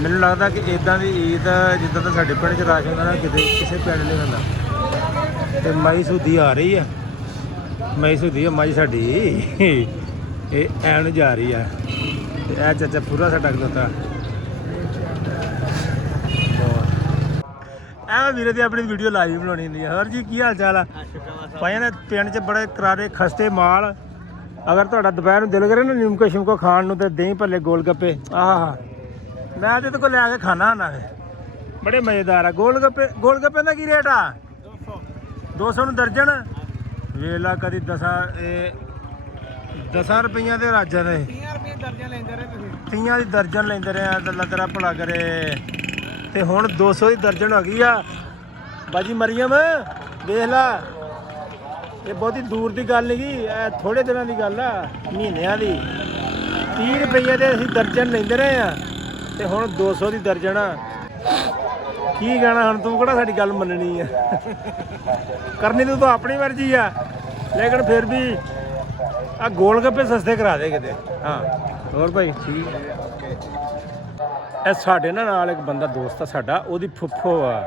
ਮੈਨੂੰ ਲੱਗਦਾ ਕਿ ਇਦਾਂ ਦੀ ਈਦ ਜਿੱਦਾਂ ਤਾਂ ਸਾਡੇ ਪਿੰਡ 'ਚ ਰਸ਼ ਹੁੰਦਾ ਨਾ ਕਿਤੇ ਕਿਸੇ ਪਿੰਡ ਨਹੀਂ ਹੁੰਦਾ। ਤੇ ਮਾਈ ਸੂਦੀ ਆ ਰਹੀ ਆ। ਮਾਈ ਸੂਦੀ ਆ ਮਾਈ ਸਾਡੀ। ਇਹ ਐਨ ਜਾ ਰਹੀ ਆ ਤੇ ਇਹ ਚਾਚਾ ਪੂਰਾ ਸਾਡਾ ਖਲੋਤਾ। ਐ ਵੀਰੇ ਦੀ ਆਪਣੀ ਵੀਡੀਓ ਲਾਈਵ ਬਣਾਉਣੀ ਹੁੰਦੀ ਆ। ਹੋਰ ਜੀ ਕੀ ਹਾਲ ਚਾਲ ਆ? ਭਾਈਆਂ ਨੇ ਪਿੰਡ 'ਚ ਬੜੇ ਕਰਾਰੇ ਖਸਤੇ ਮਾਲ। ਅਗਰ ਤੁਹਾਡਾ ਦੁਪਹਿਰ ਨੂੰ ਦਿਲ ਕਰੇ ਨਾ ਨਿੰਮਕੋ ਸ਼ਿਮਕੋ ਖਾਣ ਨੂੰ ਤੇ ਦਹੀਂ ਭੱਲੇ ਗੋਲ ਗੱਪੇ ਆਹ ਮੈਂ ਤੇ ਕੋਲ ਲਿਆ ਕੇ ਖਾਣਾ ਹੁੰਦਾ ਫਿਰ। ਬੜੇ ਮਜ਼ੇਦਾਰ ਆ। ਗੋਲ ਗੱਪੇ ਦਾ ਕੀ ਰੇਟ ਆ? 200 ਨੂੰ ਦਰਜਨ। ਵੇਲਾ ਕਦੀ 10 ਰੁਪਈਆਂ ਦੇ ਰਾਜਾਂ ਦੇ 30 ਰੁਪਏ ਦਰਜਨ ਲੈਂਦੇ ਰਹੇ ਤੁਸੀਂ। 30 ਦੀ ਦਰਜਨ ਲੈਂਦੇ ਰਹੇ ਆ। ਅੱਲਾ ਤੇਰਾ ਭਲਾ ਕਰੇ। ਤੇ ਹੁਣ 200 ਦੀ ਦਰਜਨ ਹੋ ਗਈ ਆ। ਬਾਜੀ ਮਰੀਮ ਵੇਖ ਲਾ ਇਹ ਬਹੁਤੀ ਦੂਰ ਦੀ ਗੱਲ ਨਹੀਂ ਗੀ। ਇਹ ਥੋੜੇ ਦਿਨਾਂ ਦੀ ਗੱਲ ਆ, ਮਹੀਨਿਆਂ ਦੀ। 30 ਰੁਪਈਏ ਦੇ ਅਸੀਂ ਦਰਜਨ ਲੈਂਦੇ ਰਹੇ ਆ ਤੇ ਹੁਣ 200 ਦੀ ਦਰਜਨ ਆ। ਕੀ ਕਹਿਣਾ ਹੁਣ? ਤੂੰ ਕਿਹੜਾ ਸਾਡੀ ਗੱਲ ਮੰਨਣੀ ਆ? ਕਰਨੀ ਤਾਂ ਆਪਣੀ ਮਰਜ਼ੀ ਆ ਲੇਕਿਨ ਫਿਰ ਵੀ ਆ ਗੋਲ ਗੱਪੇ ਸਸਤੇ ਕਰਾ ਦੇ ਕਿਤੇ। ਹਾਂ ਹੋਰ ਭਾਈ ਠੀਕ। ਇਹ ਸਾਡੇ ਨਾਲ ਇੱਕ ਬੰਦਾ ਦੋਸਤ ਆ ਸਾਡਾ, ਉਹਦੀ ਫੁੱਫੋ ਆ।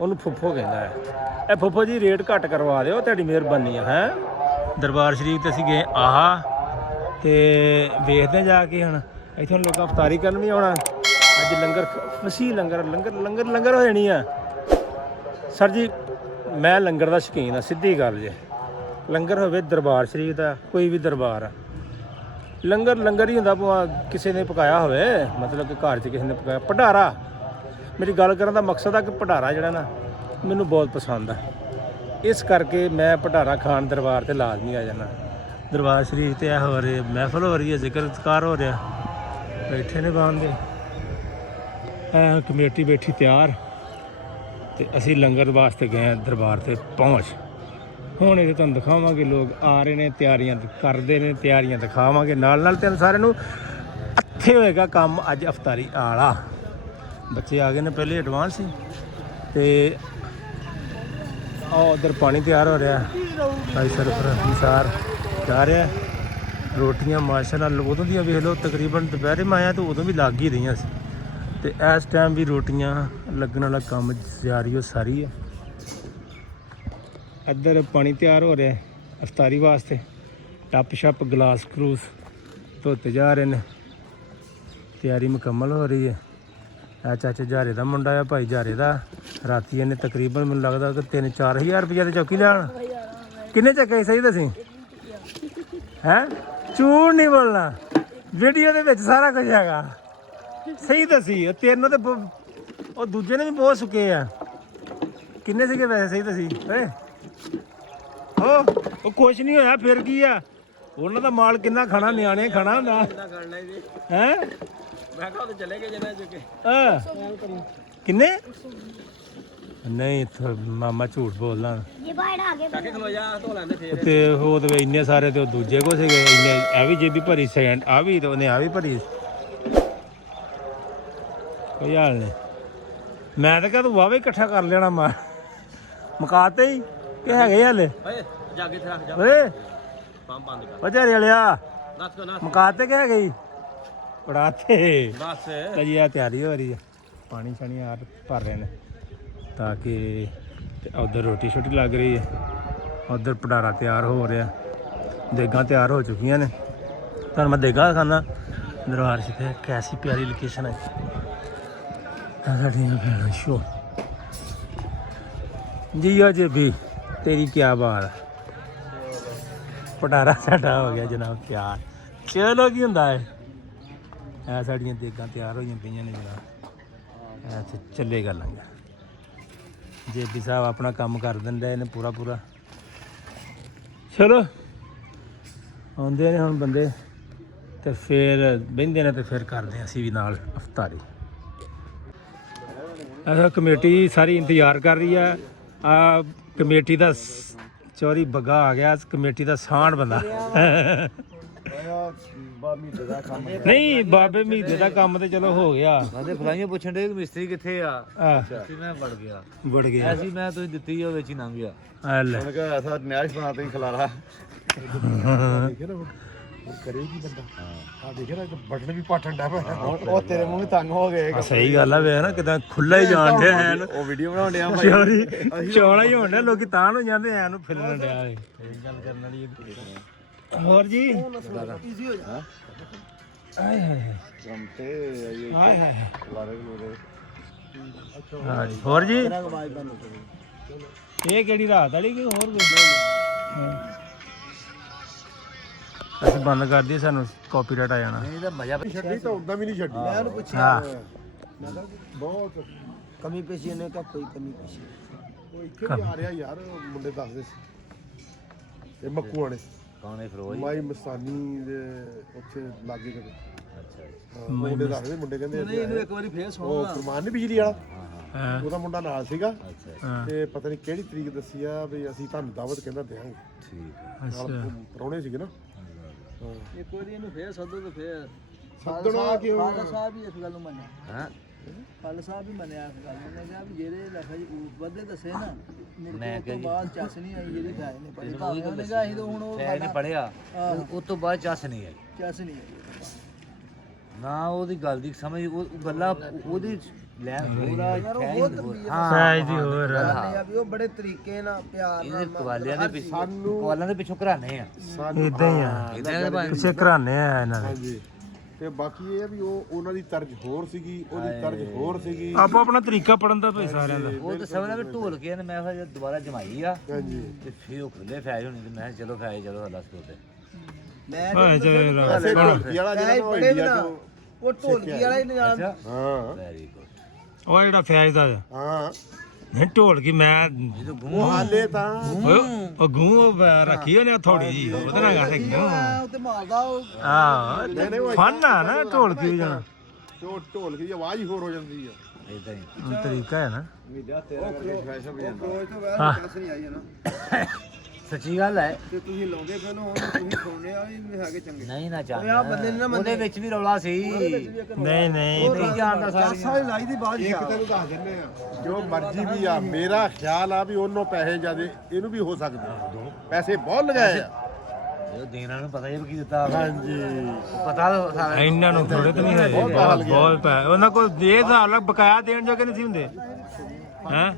ਉਹਨੂੰ ਫੁੱਫੋ ਕਹਿੰਦਾ ਹੈ। ਇਹ ਫੁੱਫੋ ਜੀ ਰੇਟ ਘੱਟ ਕਰਵਾ ਦਿਓ, ਤੁਹਾਡੀ ਮਿਹਰਬਾਨੀ ਆ। ਹੈ ਦਰਬਾਰ ਸ਼ਰੀਫ ਤੇ ਅਸੀਂ ਗਏ ਆਹ ਤੇ ਵੇਖਦੇ ਜਾ ਕੇ ਹੁਣ ਇੱਥੋਂ ਲੋਕਾਂ ਅਫਤਾਰੀ ਕਰਨ ਵੀ ਆਉਣਾ। ਅੱਜ ਲੰਗਰ ਵਸੀ ਲੰਗਰ ਹੋ ਜਾਣੀ ਆ। ਸਰ ਜੀ ਮੈਂ ਲੰਗਰ ਦਾ ਸ਼ੌਕੀਨ ਆ, ਸਿੱਧੀ ਗੱਲ ਜੇ। ਲੰਗਰ ਹੋਵੇ ਦਰਬਾਰ ਸ਼ਰੀਫ ਦਾ, ਕੋਈ ਵੀ ਦਰਬਾਰ ਆ, ਲੰਗਰ ਹੀ ਹੁੰਦਾ। ਭਾਵੇਂ ਕਿਸੇ ਨੇ ਪਕਾਇਆ ਹੋਵੇ, ਮਤਲਬ ਕਿ ਘਰ 'ਚ ਕਿਸੇ ਨੇ ਪਕਾਇਆ। ਭੰਡਾਰਾ ਮੇਰੀ ਗੱਲ ਕਰਨ ਦਾ ਮਕਸਦ ਆ ਕਿ ਭੰਡਾਰਾ ਜਿਹੜਾ ਨਾ ਮੈਨੂੰ ਬਹੁਤ ਪਸੰਦ ਆ। ਇਸ ਕਰਕੇ ਮੈਂ ਭੰਡਾਰਾ ਖਾਣ ਦਰਬਾਰ ਤੇ ਲਾਜ਼ਮੀ ਆ ਜਾਂਦਾ। ਦਰਬਾਰ ਸ਼ਰੀਫ ਤੇ ਇਹ ਹੋ ਰਿਹਾ ਮਹਿਫਲ ਹੋ ਰਹੀ ਹੈ, ਜ਼ਿਕਰ ਸਤਿਕਾਰ ਹੋ ਰਿਹਾ। ਬੈਠੇ ਨੇ ਬਾਂਦੇ ਕਮੇਟੀ ਬੈਠੀ ਤਿਆਰ ਤੇ ਅਸੀਂ ਲੰਗਰ ਵਾਸਤੇ ਗਏ ਦਰਬਾਰ ਤੇ ਪਹੁੰਚ। ਹੁਣ ਇਹ ਤੁਹਾਨੂੰ ਦਿਖਾਵਾਂਗੇ ਲੋਕ ਆ ਰਹੇ ਨੇ, ਤਿਆਰੀਆਂ ਕਰਦੇ ਨੇ, ਤਿਆਰੀਆਂ ਦਿਖਾਵਾਂਗੇ ਨਾਲ ਤੈਨੂੰ ਸਾਰਿਆਂ ਨੂੰ। ਇੱਥੇ ਹੋਏਗਾ ਕੰਮ ਅੱਜ ਅਫਤਾਰੀ ਵਾਲਾ। ਬੱਚੇ ਆ ਗਏ ਨੇ ਪਹਿਲੇ ਐਡਵਾਂਸ ਹੀ ਤੇ ਆ ਉਧਰ ਪਾਣੀ ਤਿਆਰ ਹੋ ਰਿਹਾ। ਭਾਈ ਸਰਫਰਾਜ਼ ਅਨਸਾਰ ਜਾ ਰਿਹਾ ਰੋਟੀਆਂ ਮਾਸ਼ਾਅੱਲਾ ਉਦੋਂ ਦੀਆਂ ਵੇਖ ਲਓ ਤਕਰੀਬਨ ਦੁਪਹਿਰੇ ਮੈਂ ਆਇਆ ਤਾਂ ਉਦੋਂ ਵੀ ਲੱਗ ਹੀ ਰਹੀਆਂ ਸੀ ਤੇ ਇਸ ਟਾਈਮ ਵੀ ਰੋਟੀਆਂ ਲੱਗਣ ਵਾਲਾ ਕੰਮ ਜਾਰੀ ਹੋ ਸਾਰੀ ਹੈ। ਇੱਧਰ ਪਾਣੀ ਤਿਆਰ ਹੋ ਰਿਹਾ ਅਫਤਾਰੀ ਵਾਸਤੇ ਟੱਪ ਛੱਪ ਗਲਾਸ ਕਰੂਸ ਧੋਤੇ ਜਾ ਰਹੇ ਨੇ ਤਿਆਰੀ ਮੁਕੰਮਲ ਹੋ ਰਹੀ ਹੈ। ਇਹ ਚਾਚੇ ਜਾਰੇ ਦਾ ਮੁੰਡਾ ਆ ਭਾਈ ਜਾਰੇ ਦਾ ਰਾਤੀ ਇਹਨੇ ਤਕਰੀਬਨ ਮੈਨੂੰ ਲੱਗਦਾ ਕਿ 3-4 ਹਜ਼ਾਰ ਰੁਪਏ ਦੀ ਚੌਕੀ ਲੈਣ ਕਿੰਨੇ ਚੱਕੇ ਸਹੀ ਦੱਸੀ ਹੈ ਝੂਠ ਨਹੀਂ ਬੋਲਣਾ ਵੀਡੀਓ ਦੇ ਵਿੱਚ ਸਾਰਾ ਕੁਝ ਹੈਗਾ ਸਹੀ ਦੱਸੀ ਉਹ ਤੈਨੂੰ ਤੇ ਉਹ ਦੂਜੇ ਨੇ ਵੀ ਬਹੁਤ ਸੁੱਕੇ ਆ ਕਿੰਨੇ ਸੀਗੇ ਵੈਸੇ ਸਹੀ ਦੱਸੀ ਓਏ ਉਹ ਕੁਛ ਨਹੀਂ ਹੋਇਆ ਫਿਰ ਕੀ ਆ ਉਹਨਾਂ ਦਾ ਮਾਲ ਕਿੰਨਾ ਖਾਣਾ ਨਿਆਣੇ ਖਾਣਾ ਹੁੰਦਾ ਹੈ ਮੈਂ ਕਿਹਾ ਉਹ ਚਲੇ ਗਏ ਜਨਾ ਚੁੱਕੇ ਕਿੰਨੇ ਨਹੀਂ ਮਾਮਾ ਝੂਠ ਬੋਲਦਾ ਕਾਕੇ ਖਲੋ ਜਾ ਧੋ ਲੈਂਦੇ ਫੇਰ ਤੇ ਉਹ ਤੇ ਇੰਨੇ ਸਾਰੇ ਤੇ ਉਹ ਦੂਜੇ ਕੋ ਸੀਗੇ ਇੰਨੇ ਇਹ ਵੀ ਜੇਬੀ ਭਰੀ ਸੈਂਡ ਆ ਵੀ ਤੇ ਉਹਨੇ ਆ ਵੀ ਭਰੀ ਕੋਈ ਹਾਲ ਨਹੀਂ ਮੈਂ ਤਾਂ ਕਹਾਂ ਤੂੰ ਵਾਵੇ ਇਕੱਠਾ ਕਰ ਲੈਣਾ ਮੁਕਾਤੇ ਹੀ ਕਿ ਹੈਗੇ ਹਲੇ ਓਏ ਜਾ ਕੇ ਰੱਖ ਜਾ ਓਏ ਪੰਪ ਬੰਦ ਕਰ ਉਹ ਝਾਰੇ ਵਾਲਿਆ ਨੱਸ ਕੋ ਨੱਸ ਮੁਕਾਤੇ ਕਿ ਹੈਗੇ ਜੀ ਪੜਾਤੇ ਬਸ ਜੀ ਆ ਤਿਆਰੀ ਹੋ ਰਹੀ ਹੈ ਪਾਣੀ ਛਾਣੀ ਆ ਭਰ ਰਹੇ ਨੇ ਤਾਂ ਕਿ ਉਧਰ ਰੋਟੀ ਛੋਟੀ ਲੱਗ ਰਹੀ ਹੈ ਉਧਰ ਭੰਡਾਰਾ ਤਿਆਰ ਹੋ ਰਿਹਾ ਦੇਗਾਂ ਤਿਆਰ ਹੋ ਚੁੱਕੀਆਂ ਨੇ ਤੁਹਾਨੂੰ ਮੈਂ ਦੇਗਾ ਖਾਣਾ ਦਰਬਾਰ ਸ਼ਿਖਰ ਕੈਸੀ ਪਿਆਰੀ ਲੋਕੇਸ਼ਨ ਹੈ ਸਾਡੀਆਂ ਭੈਣਾਂ ਸ਼ੋ ਜੀ ਜੇ ਵੀ ਤੇਰੀ ਕੀ ਬਾਤ ਹੈ ਭੰਡਾਰਾ ਸਾਡਾ ਹੋ ਗਿਆ ਜਨਾਬ ਤਿਆਰ ਚਲੋ ਕੀ ਹੁੰਦਾ ਹੈ ਇਹ ਸਾਡੀਆਂ ਦੇਗਾਂ ਤਿਆਰ ਹੋਈਆਂ ਪਈਆਂ ਨੇ ਜਨਾਬ ਇੱਥੇ ਚੱਲੇਗਾ ਲੰਗਰ ਜੇਬੀ ਸਾਹਿਬ ਆਪਣਾ ਕੰਮ ਕਰ ਦਿੰਦੇ ਨੇ ਪੂਰਾ ਚਲੋ ਆਉਂਦੇ ਨੇ ਹੁਣ ਬੰਦੇ ਤੇ ਫਿਰ ਬਹਿੰਦੇ ਨੇ ਤੇ ਫਿਰ ਕਰਦੇ ਹਾਂ ਅਸੀਂ ਵੀ ਨਾਲ ਅਫਤਾਰੀ ਕਮੇਟੀ ਸਾਰੀ ਇੰਤਜ਼ਾਰ ਕਰ ਰਹੀ ਆ ਆ ਕਮੇਟੀ ਦਾ ਚੋਰੀ ਬੱਗਾ ਆ ਗਿਆ ਕਮੇਟੀ ਦਾ ਸਾਂਢ ਬੰਦਾ ਨਹੀਂ ਬਾਬੇ ਮਹੀਦੇ ਦਾ ਕੰਮ ਤੇ ਚਲੋ ਹੋ ਗਿਆ ਆਦੇ ਫਲਾਈਆਂ ਪੁੱਛਣ ਦੇ ਮਿਸਤਰੀ ਕਿੱਥੇ ਆ ਅਸੀਂ ਮੈਂ ਵੜ ਗਿਆ ਐਸੀ ਮੈਂ ਤੁਸੀਂ ਦਿੱਤੀ ਉਹ ਵਿੱਚ ਹੀ ਲੰਘ ਗਿਆ ਆ ਲੈ ਉਹਨੇ ਕਿਹਾ ਐਸਾ ਨਿਆਸ਼ ਬਣਾਤੇ ਹੀ ਖਿਲਾਰਾ ਕਰੇਗੀ ਬੰਦਾ ਆ ਦੇਖਿਆ ਨਾ ਬਟਨ ਵੀ ਪਾਟਣ ਡਿਆ ਪਿਆ ਉਹ ਤੇਰੇ ਮੂੰਹ ਵੀ ਤੰਗ ਹੋ ਗਏ ਸਹੀ ਗੱਲ ਆ ਵੇ ਨਾ ਕਿਦਾਂ ਖੁੱਲਾ ਹੀ ਜਾਣ ਡਿਆ ਐਨ ਉਹ ਵੀਡੀਓ ਬਣਾਉਣ ਡਿਆ ਚੌੜਾ ਹੀ ਹੋਣ ਡਿਆ ਲੋਕੀ ਤਾਂ ਨੂੰ ਜਾਂਦੇ ਐਨ ਨੂੰ ਫਿਰਨ ਡਿਆ ਏ ਗੱਲ ਕਰਨ ਵਾਲੀ ਹੋਰ ਜੀ ਈਜ਼ੀ ਹੋ ਜਾ ਆਏ ਹਾਏ ਤੇ ਹਾਏ ਹਾਏ ਖਿਲਾਰੇ ਖਲੋਰੇ ਹਾਂ ਜੀ ਹੋਰ ਜੀ ਆਵਾਜ਼ ਬੰਦ ਕਰੋ ਇਹ ਕਿਹੜੀ ਰਾਤ ਵਾਲੀ ਕਿ ਹੋਰ ਕੋਈ ਅਸੀਂ ਬੰਦ ਕਰ ਦਈਏ ਸਾਨੂੰ ਕਾਪੀਰਾਈਟ ਆ ਜਾਣਾ ਇਹਦਾ ਮਜ਼ਾ ਛੱਡੀ ਤਾਂ ਉਦਾਂ ਵੀ ਨਹੀਂ ਛੱਡੀ ਮੈਂ ਉਹਨੂੰ ਪੁੱਛਿਆ ਹਾਂ ਮੈਂ ਕਿਹਾ ਬਹੁਤ ਕਮੀ ਪੇਸ਼ੀ ਨੇ ਕਾ ਕੋਈ ਕਮੀ ਪੇਸ਼ੀ ਉਹ ਇੱਥੇ ਵੀ ਆ ਰਿਹਾ ਯਾਰ ਮੁੰਡੇ ਦੱਸਦੇ ਸੀ ਇਹ ਮੱਕੂ ਵਾਲੇ ਕੌਣੇ ਫਰੋਜ ਮਾਈ ਮਸਤਾਨੀ ਦੇ ਉੱਥੇ ਲਾਗੇ ਕਿਤੇ ਅੱਛਾ ਹਾਂ, ਮੁੰਡੇ ਦੱਸਦੇ ਮੁੰਡੇ ਕਹਿੰਦੇ ਨਹੀਂ ਇਹਨੂੰ ਇੱਕ ਵਾਰੀ ਫੇਰ ਉਹ ਸੁਣੋ ਫਰਮਾਨ ਨਹੀਂ ਬਿਜਲੀ ਵਾਲਾ ਹਾਂ ਉਹਦਾ ਮੁੰਡਾ ਨਾਲ ਸੀਗਾ ਹਾਂ ਤੇ ਪਤਾ ਨਹੀਂ ਕਿਹੜੀ ਤਰੀਕ ਦੱਸੀ ਆ ਵੀ ਅਸੀਂ ਤੁਹਾਨੂੰ ਦਾਵਤ ਕਹਿੰਦਾ ਦੇਵਾਂਗੇ ਠੀਕ ਅੱਛਾ ਪਰੌਣੇ ਸੀਗੇ ਨਾ ਹਾਂ ਇੱਕ ਵਾਰੀ ਇਹਨੂੰ ਫੇਰ ਸੱਦੋ ਤੇ ਫੇਰ ਸੱਦਣਾ ਕਿਉਂ ਫਾਦਰ ਸਾਹਿਬ ਵੀ ਇਸ ਗੱਲ ਨੂੰ ਮੰਨਿਆ ਹਾਂ ਫਾਦਰ ਸਾਹਿਬ ਵੀ ਮੰਨਿਆ ਇਸ ਗੱਲ ਨੂੰ ਉਹਨੇ ਕਿਹਾ ਵੀ ਜਿਹੜੇ ਲਫਜ਼ ਵਧੇ ਦੱਸੇ ਨਾ ਮੁੜ ਮੈਂ ਕੇ ਕਿਹਾ ਉਸ ਤੋਂ ਜੀ। ਬਾਅਦ ਚੱਸ ਨਹੀਂ ਆਈ ਜਿਹੜੀ ਫੈਜ ਨੇ ਪੜੀ ਉਹੀ ਭਾਵੇਂ ਗੱਲ ਉਹਨੇ ਕਿਹਾ ਅਸੀਂ ਤਾਂ ਹੁਣ ਉਹ ਫੈਨ ਨੇ ਪੜਿਆ ਉਸ ਤੋਂ ਬਾਅਦ ਚੱਸ ਨਹੀਂ ਆਈ ਚੱਸ ਨਹੀਂ ਆਈ ਨਾ ਉਹਦੀ ਗੱਲ ਦੀ ਸਮਝ ਉਹ ਗੱਲਾਂ ਉਹਦੀ ਲੈਣ ਪੂਰਾ ਯਾਰ ਉਹ ਬਹੁਤ ਤਬਦੀਲ ਸਾਈਜ਼ ਦੀ ਹੋਰ ਕਰਨੇ ਆ ਵੀ ਉਹ ਬੜੇ ਤਰੀਕੇ ਨਾਲ ਪਿਆਰ ਇਹਦੇ ਨਾਲ ਕਵਾਲਿਆਂ ਦੇ ਪਿੱਛੇ ਕਵਾਲਿਆਂ ਦੇ ਪਿੱਛੋਂ ਘਰਾਣੇ ਆ ਇਦਾਂ ਹੀ ਆ ਇਦਾਂ ਦੇ ਭਾਈ ਪਿੱਛੇ ਘਰਾਣੇ ਆ ਇਹਨਾਂ ਦੇ ਹਾਂਜੀ ਤੇ ਬਾਕੀ ਇਹ ਆ ਵੀ ਉਹ ਉਹਨਾਂ ਦੀ ਤਰਜ ਹੋਰ ਸੀਗੀ ਉਹਦੀ ਤਰਜ ਹੋਰ ਸੀਗੀ ਆਪੋ ਆਪਣਾ ਤਰੀਕਾ ਪੜਨ ਦਾ ਭਾਈ ਸਾਰਿਆਂ ਦਾ ਉਹ ਤਾਂ ਸਮਝਦਾ ਵੀ ਢੋਲ ਕੇ ਨੇ ਮੈਂ ਫਿਰ ਦੁਬਾਰਾ ਜਮਾਈ ਆ ਹਾਂਜੀ ਤੇ ਫਿਰ ਉਹ ਖੁੱਲੇ ਫੈਜ ਹੋਣੀ ਤੇ ਮੈਂ ਕਿਹਾ ਚਲੋ ਫੈਜ ਚਲੋ ਹੱਲਾ ਸਕੋ ਤੇ ਮੈਂ ਭਾਈ ਚਲੋ ਵੈਸੇ ਢੋਲਕੀ ਵਾਲਾ ਜਿਹੜਾ ਨਾ ਉਹ ਇੰਡੀਆ ਤੋਂ ਉਹ ਢੋਲਕੀ ਵਾਲਾ ਹੀ ਨਿਜ਼ਾਮ ਅੱਛਾ ਹਾਂ ਵੈਰੀ ਗੁੱਡ ਉਹ ਜਿਹੜਾ ਫੈਜ਼ ਦਾ ਆ। ਹਾਂ ਨਹੀਂ ਢੋਲ ਕੀ ਮੈਂ ਜਦੋਂ ਉਹ ਹਾਲੇ ਤਾਂ ਓਏ ਉਹ ਗੂੰ ਰੱਖੀ ਉਹਨੇ ਥੋੜੀ ਜੀ ਉਹਦੇ ਨਾਲ ਗੱਲ ਹੈਗੀ ਉਹ ਤੇ ਮਾਰਦਾ ਉਹ ਆ ਫਨ ਆ ਨਾ ਢੋਲ ਕੀ ਜਾਣਾ ਢੋਲਕੀ ਦੀ ਆਵਾਜ਼ ਹੀ ਹੋਰ ਹੋ ਜਾਂਦੀ ਆ ਇਦਾਂ ਹੀ ਤਰੀਕਾ ਹੈ ਨਾ ਫੈਸ਼ਨ ਵੀ ਜਾਂਦਾ ਰੋਜ਼ ਤੋਂ ਬਾਅਦ ਚੱਸ ਨਹੀਂ ਆਈ ਹੈ ਨਾ ਸੱਚੀ ਗੱਲ ਹੈ ਤੇ ਤੁਸੀਂ ਲਾਉਂਦੇ ਪਹਿਲਾਂ ਹੁਣ ਤੁਸੀਂ ਸੁਣਨੇ ਵਾਲੇ ਵੀ ਹੈਗੇ ਚੰਗੇ। ਨਹੀਂ ਨਾ ਚੱਲ ਉਹਦੇ ਵਿੱਚ ਵੀ ਰੌਲਾ ਸੀ ਨਹੀਂ ਨਹੀਂ ਜਾਣਦਾ ਸਾਰੀ ਲਾਈ ਦੀ ਬਾਤ ਇੱਕ ਤੈਨੂੰ ਦੱਸ ਦਿੰਦੇ ਆ ਜੋ ਮਰਜ਼ੀ ਵੀ ਆ ਮੇਰਾ ਖਿਆਲ ਆ ਵੀ ਉਹਨੋਂ ਪੈਸੇ ਜ਼ਿਆਦੇ ਇਹਨੂੰ ਵੀ ਹੋ ਸਕਦੇ ਪੈਸੇ ਬਹੁਤ ਲਗਾਏ ਆ ਇਹ ਦੇਣਾ ਨੂੰ ਪਤਾ ਹੀ ਕੀ ਦਿੱਤਾ ਹਾਂਜੀ ਪਤਾ ਸਾਰਾ ਇਹਨਾਂ ਨੂੰ ਥੋੜੇ ਤਾਂ ਨਹੀਂ ਹੈ ਬਹੁਤ ਪੈ ਉਹਨਾਂ ਕੋਲ ਇਹ ਹਿਸਾਬ ਨਾਲ ਬਕਾਇਆ ਦੇਣ ਜੋਗੇ ਨਹੀਂ ਸੀ ਹੁੰਦੇ ਹੈ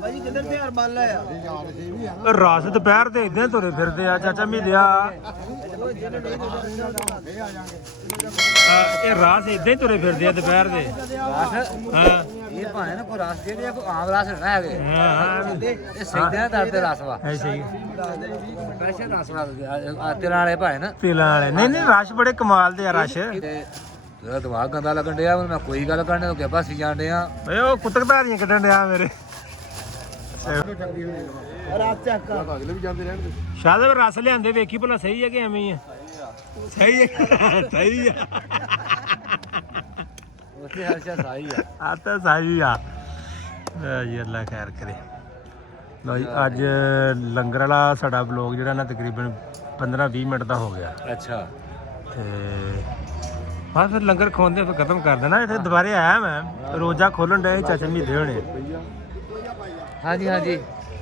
ਭਾਜੀ ਕਿੱਧਰ ਤਿਆਰ ਬੰਨ ਲਿਆ ਰਸ ਦੁਪਹਿਰ ਦੇ ਇਦਾਂ ਤੁਰੇ ਫਿਰਦੇ ਆ ਚਾਚਾ ਮੀਲਿਆ ਇਹ ਰਾਸ ਇਦਾਂ ਹੀ ਤੁਰੇ ਫਿਰਦੇ ਆ ਦੁਪਹਿਰ ਦੇ ਹਾਂ ਇਹ ਭਾਵੇਂ ਨਾ ਕੋਈ ਰਸ ਜਿਹੜੇ ਆ ਕੋਈ ਆਮ ਰਸ ਨਾ ਹੈਗੇ ਹਾਂ ਇਹ ਸਿੱਧਾ ਦਰਦੇ ਰਸ ਵਾ ਐਸੇ ਹੀ ਸਪੈਸ਼ਲ ਰਸ ਵਾ ਤੇਲ ਵਾਲੇ ਭਾਵੇਂ ਨਾ ਤਿਲਾਂ ਵਾਲੇ ਨਹੀਂ ਨਹੀਂ ਰਸ਼ ਬੜੇ ਕਮਾਲ ਦੇ ਆ ਰਸ਼ ਤੇ ਤੇਰਾ ਦਿਮਾਗ ਗੰਦਾ ਲੱਗਣ ਡਿਆ ਹੁਣ ਮੈਂ ਕੋਈ ਗੱਲ ਕਰਨੇ ਤੋਂ ਕਿਹਾ ਭਾਸੀ ਜਾਣ ਡਿਆ ਓਏ ਉਹ ਕੁੱਤਕਧਾਰੀਆਂ ਕੱਢਣ ਡਿਆ ਮੇਰੇ ਰਾਤ ਚੱਕ ਅਗਲੇ ਵੀ ਜਾਂਦੇ ਰਹਿਣਗੇ ਸ਼ਾਇਦ ਰਸ ਲਿਆਂਦੇ ਵੇਖੀ ਭਲਾ ਸਹੀ ਹੈ ਕਿ ਐਵੇਂ ਹੀ ਆ ਸਹੀ ਹੈ ਸਹੀ ਆ ਉੱਥੇ ਹਰ ਸ਼ਾ ਸਾਈ ਆ ਆ ਤਾਂ ਸਹੀ ਆ ਜੀ ਅੱਲਾ ਖੈਰ ਕਰੇ ਲੋ ਜੀ ਅੱਜ ਲੰਗਰ ਵਾਲਾ ਸਾਡਾ ਬਲੌਗ ਜਿਹੜਾ ਨਾ ਤਕਰੀਬਨ 15-20 ਮਿੰਟ ਦਾ ਹੋ ਗਿਆ ਅੱਛਾ ਤੇ ਬਸ ਫਿਰ ਲੰਗਰ ਖਵਾਉਂਦੇ ਫਿਰ ਖਤਮ ਕਰ ਦੇਣਾ ਇੱਥੇ ਦੁਬਾਰੇ ਆਇਆ ਮੈਂ ਰੋਜ਼ਾ ਖੋਲਣ ਡਏ ਚਾਚਾ ਮੀਦੇ ਹੋਣੇ ਹਾਂਜੀ ਹਾਂਜੀ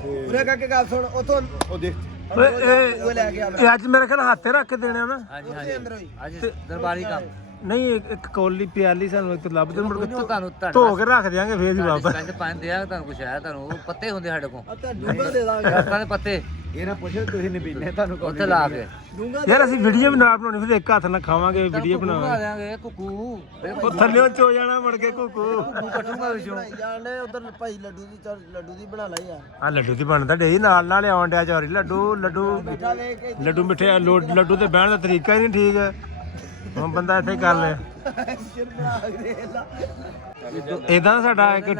ਉਰੇ ਕਰਕੇ ਗੱਲ ਸੁਣ ਉਥੋਂ ਉਹ ਦੇਖ ਓਏ ਇਹ ਅੱਜ ਮੇਰੇ ਖਿਆਲ ਹੱਥੇ ਰੱਖ ਕੇ ਦੇਣੇ ਆ ਨਾ ਹਾਂਜੀ ਹਾਂਜੀ ਅੱਜ ਦਰਬਾਰੀ ਕੰਮ ਨਹੀਂ ਇੱਕ ਕੌਲੀ ਪਿਆਲੀ ਸਾਨੂੰ ਇੱਕ ਲੱਭ ਦੇ ਮੁੜ ਕੇ ਤੁਹਾਨੂੰ ਧੋ ਕੇ ਰੱਖ ਦਿਆਂਗੇ ਫੇਰ ਹੀ ਵਾਪਸ ਪੰਜ ਪੰਜ ਦਿਆ ਤੁਹਾਨੂੰ ਕੁਛ ਆਇਆ ਤੁਹਾਨੂੰ ਉਹ ਪੱਤੇ ਹੁੰਦੇ ਸਾਡੇ ਕੋਲ ਤਾਂ ਡੂੰਗਾ ਦੇ ਦਾਂਗੇ ਦਰਖਤਾਂ ਦੇ ਪੱਤੇ ਇਹ ਨਾ ਪੁੱਛੋ ਤੁਸੀਂ ਨਹੀਂ ਪੀਨੇ ਤੁਹਾਨੂੰ ਉੱਥੇ ਲਾ ਕੇ ਡੂੰਗਾ ਯਾਰ ਅਸੀਂ ਵੀਡੀਓ ਵੀ ਨਾਲ ਬਣਾਉਣੀ ਫਿਰ ਇੱਕ ਹੱਥ ਨਾਲ ਖਾਵਾਂਗੇ ਵੀਡੀਓ ਬਣਾ ਬਣਾਵਾਂਗੇ ਦਿਆਂਗੇ ਕੁੱਕੂ ਉਹ ਥੱਲਿਓਂ ਚੋ ਜਾਣਾ ਮੁੜ ਕੇ ਕੁੱਕੂ ਕੁੱਕੂ ਕੱਟੂਗਾ ਵਿੱਚੋਂ ਜਾਣਦੇ ਉਧਰ ਭਾਈ ਲੱਡੂ ਦੀ ਬਣਾ ਲਈ ਆ ਆ ਲੱਡੂ ਦੀ ਬਣਦਾ ਡੇ ਨਾਲ ਆਉਣ ਡਿਆ ਚੌਰੀ ਲੱਡੂ ਲੱਡੂ ਮਿੱਠੇ ਲੱਡੂ ਤੇ ਬਹਿਣ ਦਾ ਤਰੀਕਾ ਹੀ ਨਹੀਂ ਠੀਕ ਹੁਣ ਬੰਦਾ ਇੱਥੇ ਹੀ ਕਰ ਲੈ ਇਦਾਂ ਸਾਡਾ ਇੱਕ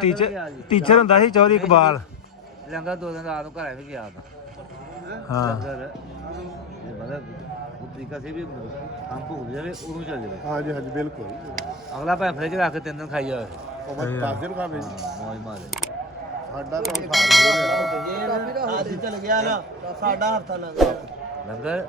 ਟੀਚਰ ਹੁੰਦਾ ਸੀ ਚੌਧਰੀ ਇਕਬਾਲ ਲੰਗਾ 2 ਦਿਨ ਰਾਤ ਨੂੰ ਘਰ ਵੀ ਗਿਆ ਤਾਂ ਹਾਂ ਮਤਲਬ ਉਹ ਤਰੀਕਾ ਸੀ ਵੀ ਹਮ ਭੁੱਲ ਜਾਵੇ ਉਦੋਂ ਚੱਲ ਜਾਵੇ ਹਾਂਜੀ ਹਾਂਜੀ ਬਿਲਕੁਲ ਅਗਲਾ ਭਾਵੇਂ ਫ੍ਰਿਜ ਰੱਖ ਕੇ 3 ਦਿਨ ਖਾਈ ਜਾਵੇ ਉਹ ਬਸ 10 ਦਿਨ ਖਾਵੇ ਮੌਜ ਮਾਰੇ ਸਾਡਾ ਤਾਂ ਹਿਸਾਬ ਹੋ ਰਿਹਾ ਅੱਜ ਚੱਲ ਗਿਆ ਨਾ ਸਾਡਾ ਹਫਤਾ ਲੰਘ ਗਿਆ ਲੰਗਰ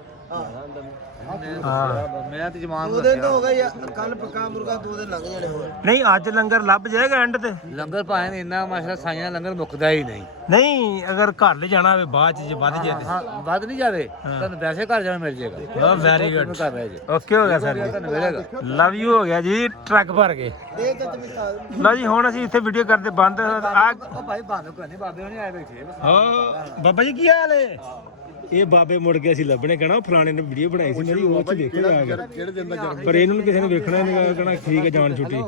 ਮੈਂ ਤੇ ਜਮਾਨ 2 ਦਿਨ ਤਾਂ ਹੋ ਗਏ ਕੱਲ ਪੱਕਾ ਮੁਰਗਾ 2 ਦਿਨ ਲੰਘ ਜਾਣੇ ਹੋਰ ਨਹੀਂ ਅੱਜ ਲੰਗਰ ਲੱਭ ਜਾਏਗਾ ਐਂਡ ਤੇ ਲੰਗਰ ਭਾਵੇਂ ਇੰਨਾ ਮਾਸ਼ਾ ਸਾਈਆਂ ਲੰਗਰ ਮੁੱਕਦਾ ਹੀ ਨਹੀਂ ਨਹੀਂ ਅਗਰ ਘਰ ਲੈ ਜਾਣਾ ਹੋਵੇ ਬਾਅਦ ਚ ਜੇ ਵੱਧ ਜੇ ਹਾਂ ਵੱਧ ਨਹੀਂ ਜਾਵੇ ਤੁਹਾਨੂੰ ਵੈਸੇ ਘਰ ਜਾਣਾ ਮਿਲ ਜਾਏਗਾ ਵੈਰੀ ਗੁੱਡ ਘਰ ਰਹਿ ਜੇ ਓਕੇ ਹੋ ਗਿਆ ਸਰ ਜੀ ਤੁਹਾਨੂੰ ਮਿਲੇਗਾ ਲਵ ਯੂ ਹੋ ਗਿਆ ਜੀ ਟਰੱਕ ਭਰ ਕੇ ਦੇ ਕੇ ਚਮਿਸਾ ਲਓ ਜੀ ਹੁਣ ਅਸੀਂ ਇੱਥੇ ਵੀਡੀਓ ਕਰਦੇ ਬੰਦ ਆ ਉਹ ਭਾਈ ਬੰਦ ਕੋਈ ਨਹੀਂ ਬਾਬੇ ਹੁਣੇ ਆਏ ਬੈਠੇ ਹਾਂ ਬਾਬਾ ਜੀ ਕੀ ਹਾਲ ਹੈ ਇਹ ਬਾਬੇ ਮੁੜ ਕੇ ਅਸੀਂ ਲੱਭਣੇ ਕਹਣਾ ਫਲਾਣੇ ਨੇ ਵੀਡੀਓ ਬਣਾਈ ਸੀ ਮੇਰੀ ਉਹ ਚ ਵੇਖੋ ਆ ਗਿਆ ਕਿਹੜੇ ਦਿਨ ਦਾ ਜਨਮ ਪਰ ਇਹਨੂੰ ਕਿਸੇ ਨੇ ਵੇਖਣਾ ਨਹੀਂ ਕਹਣਾ ਠੀਕ ਹੈ ਜਾਨ ਛੁੱਟੀ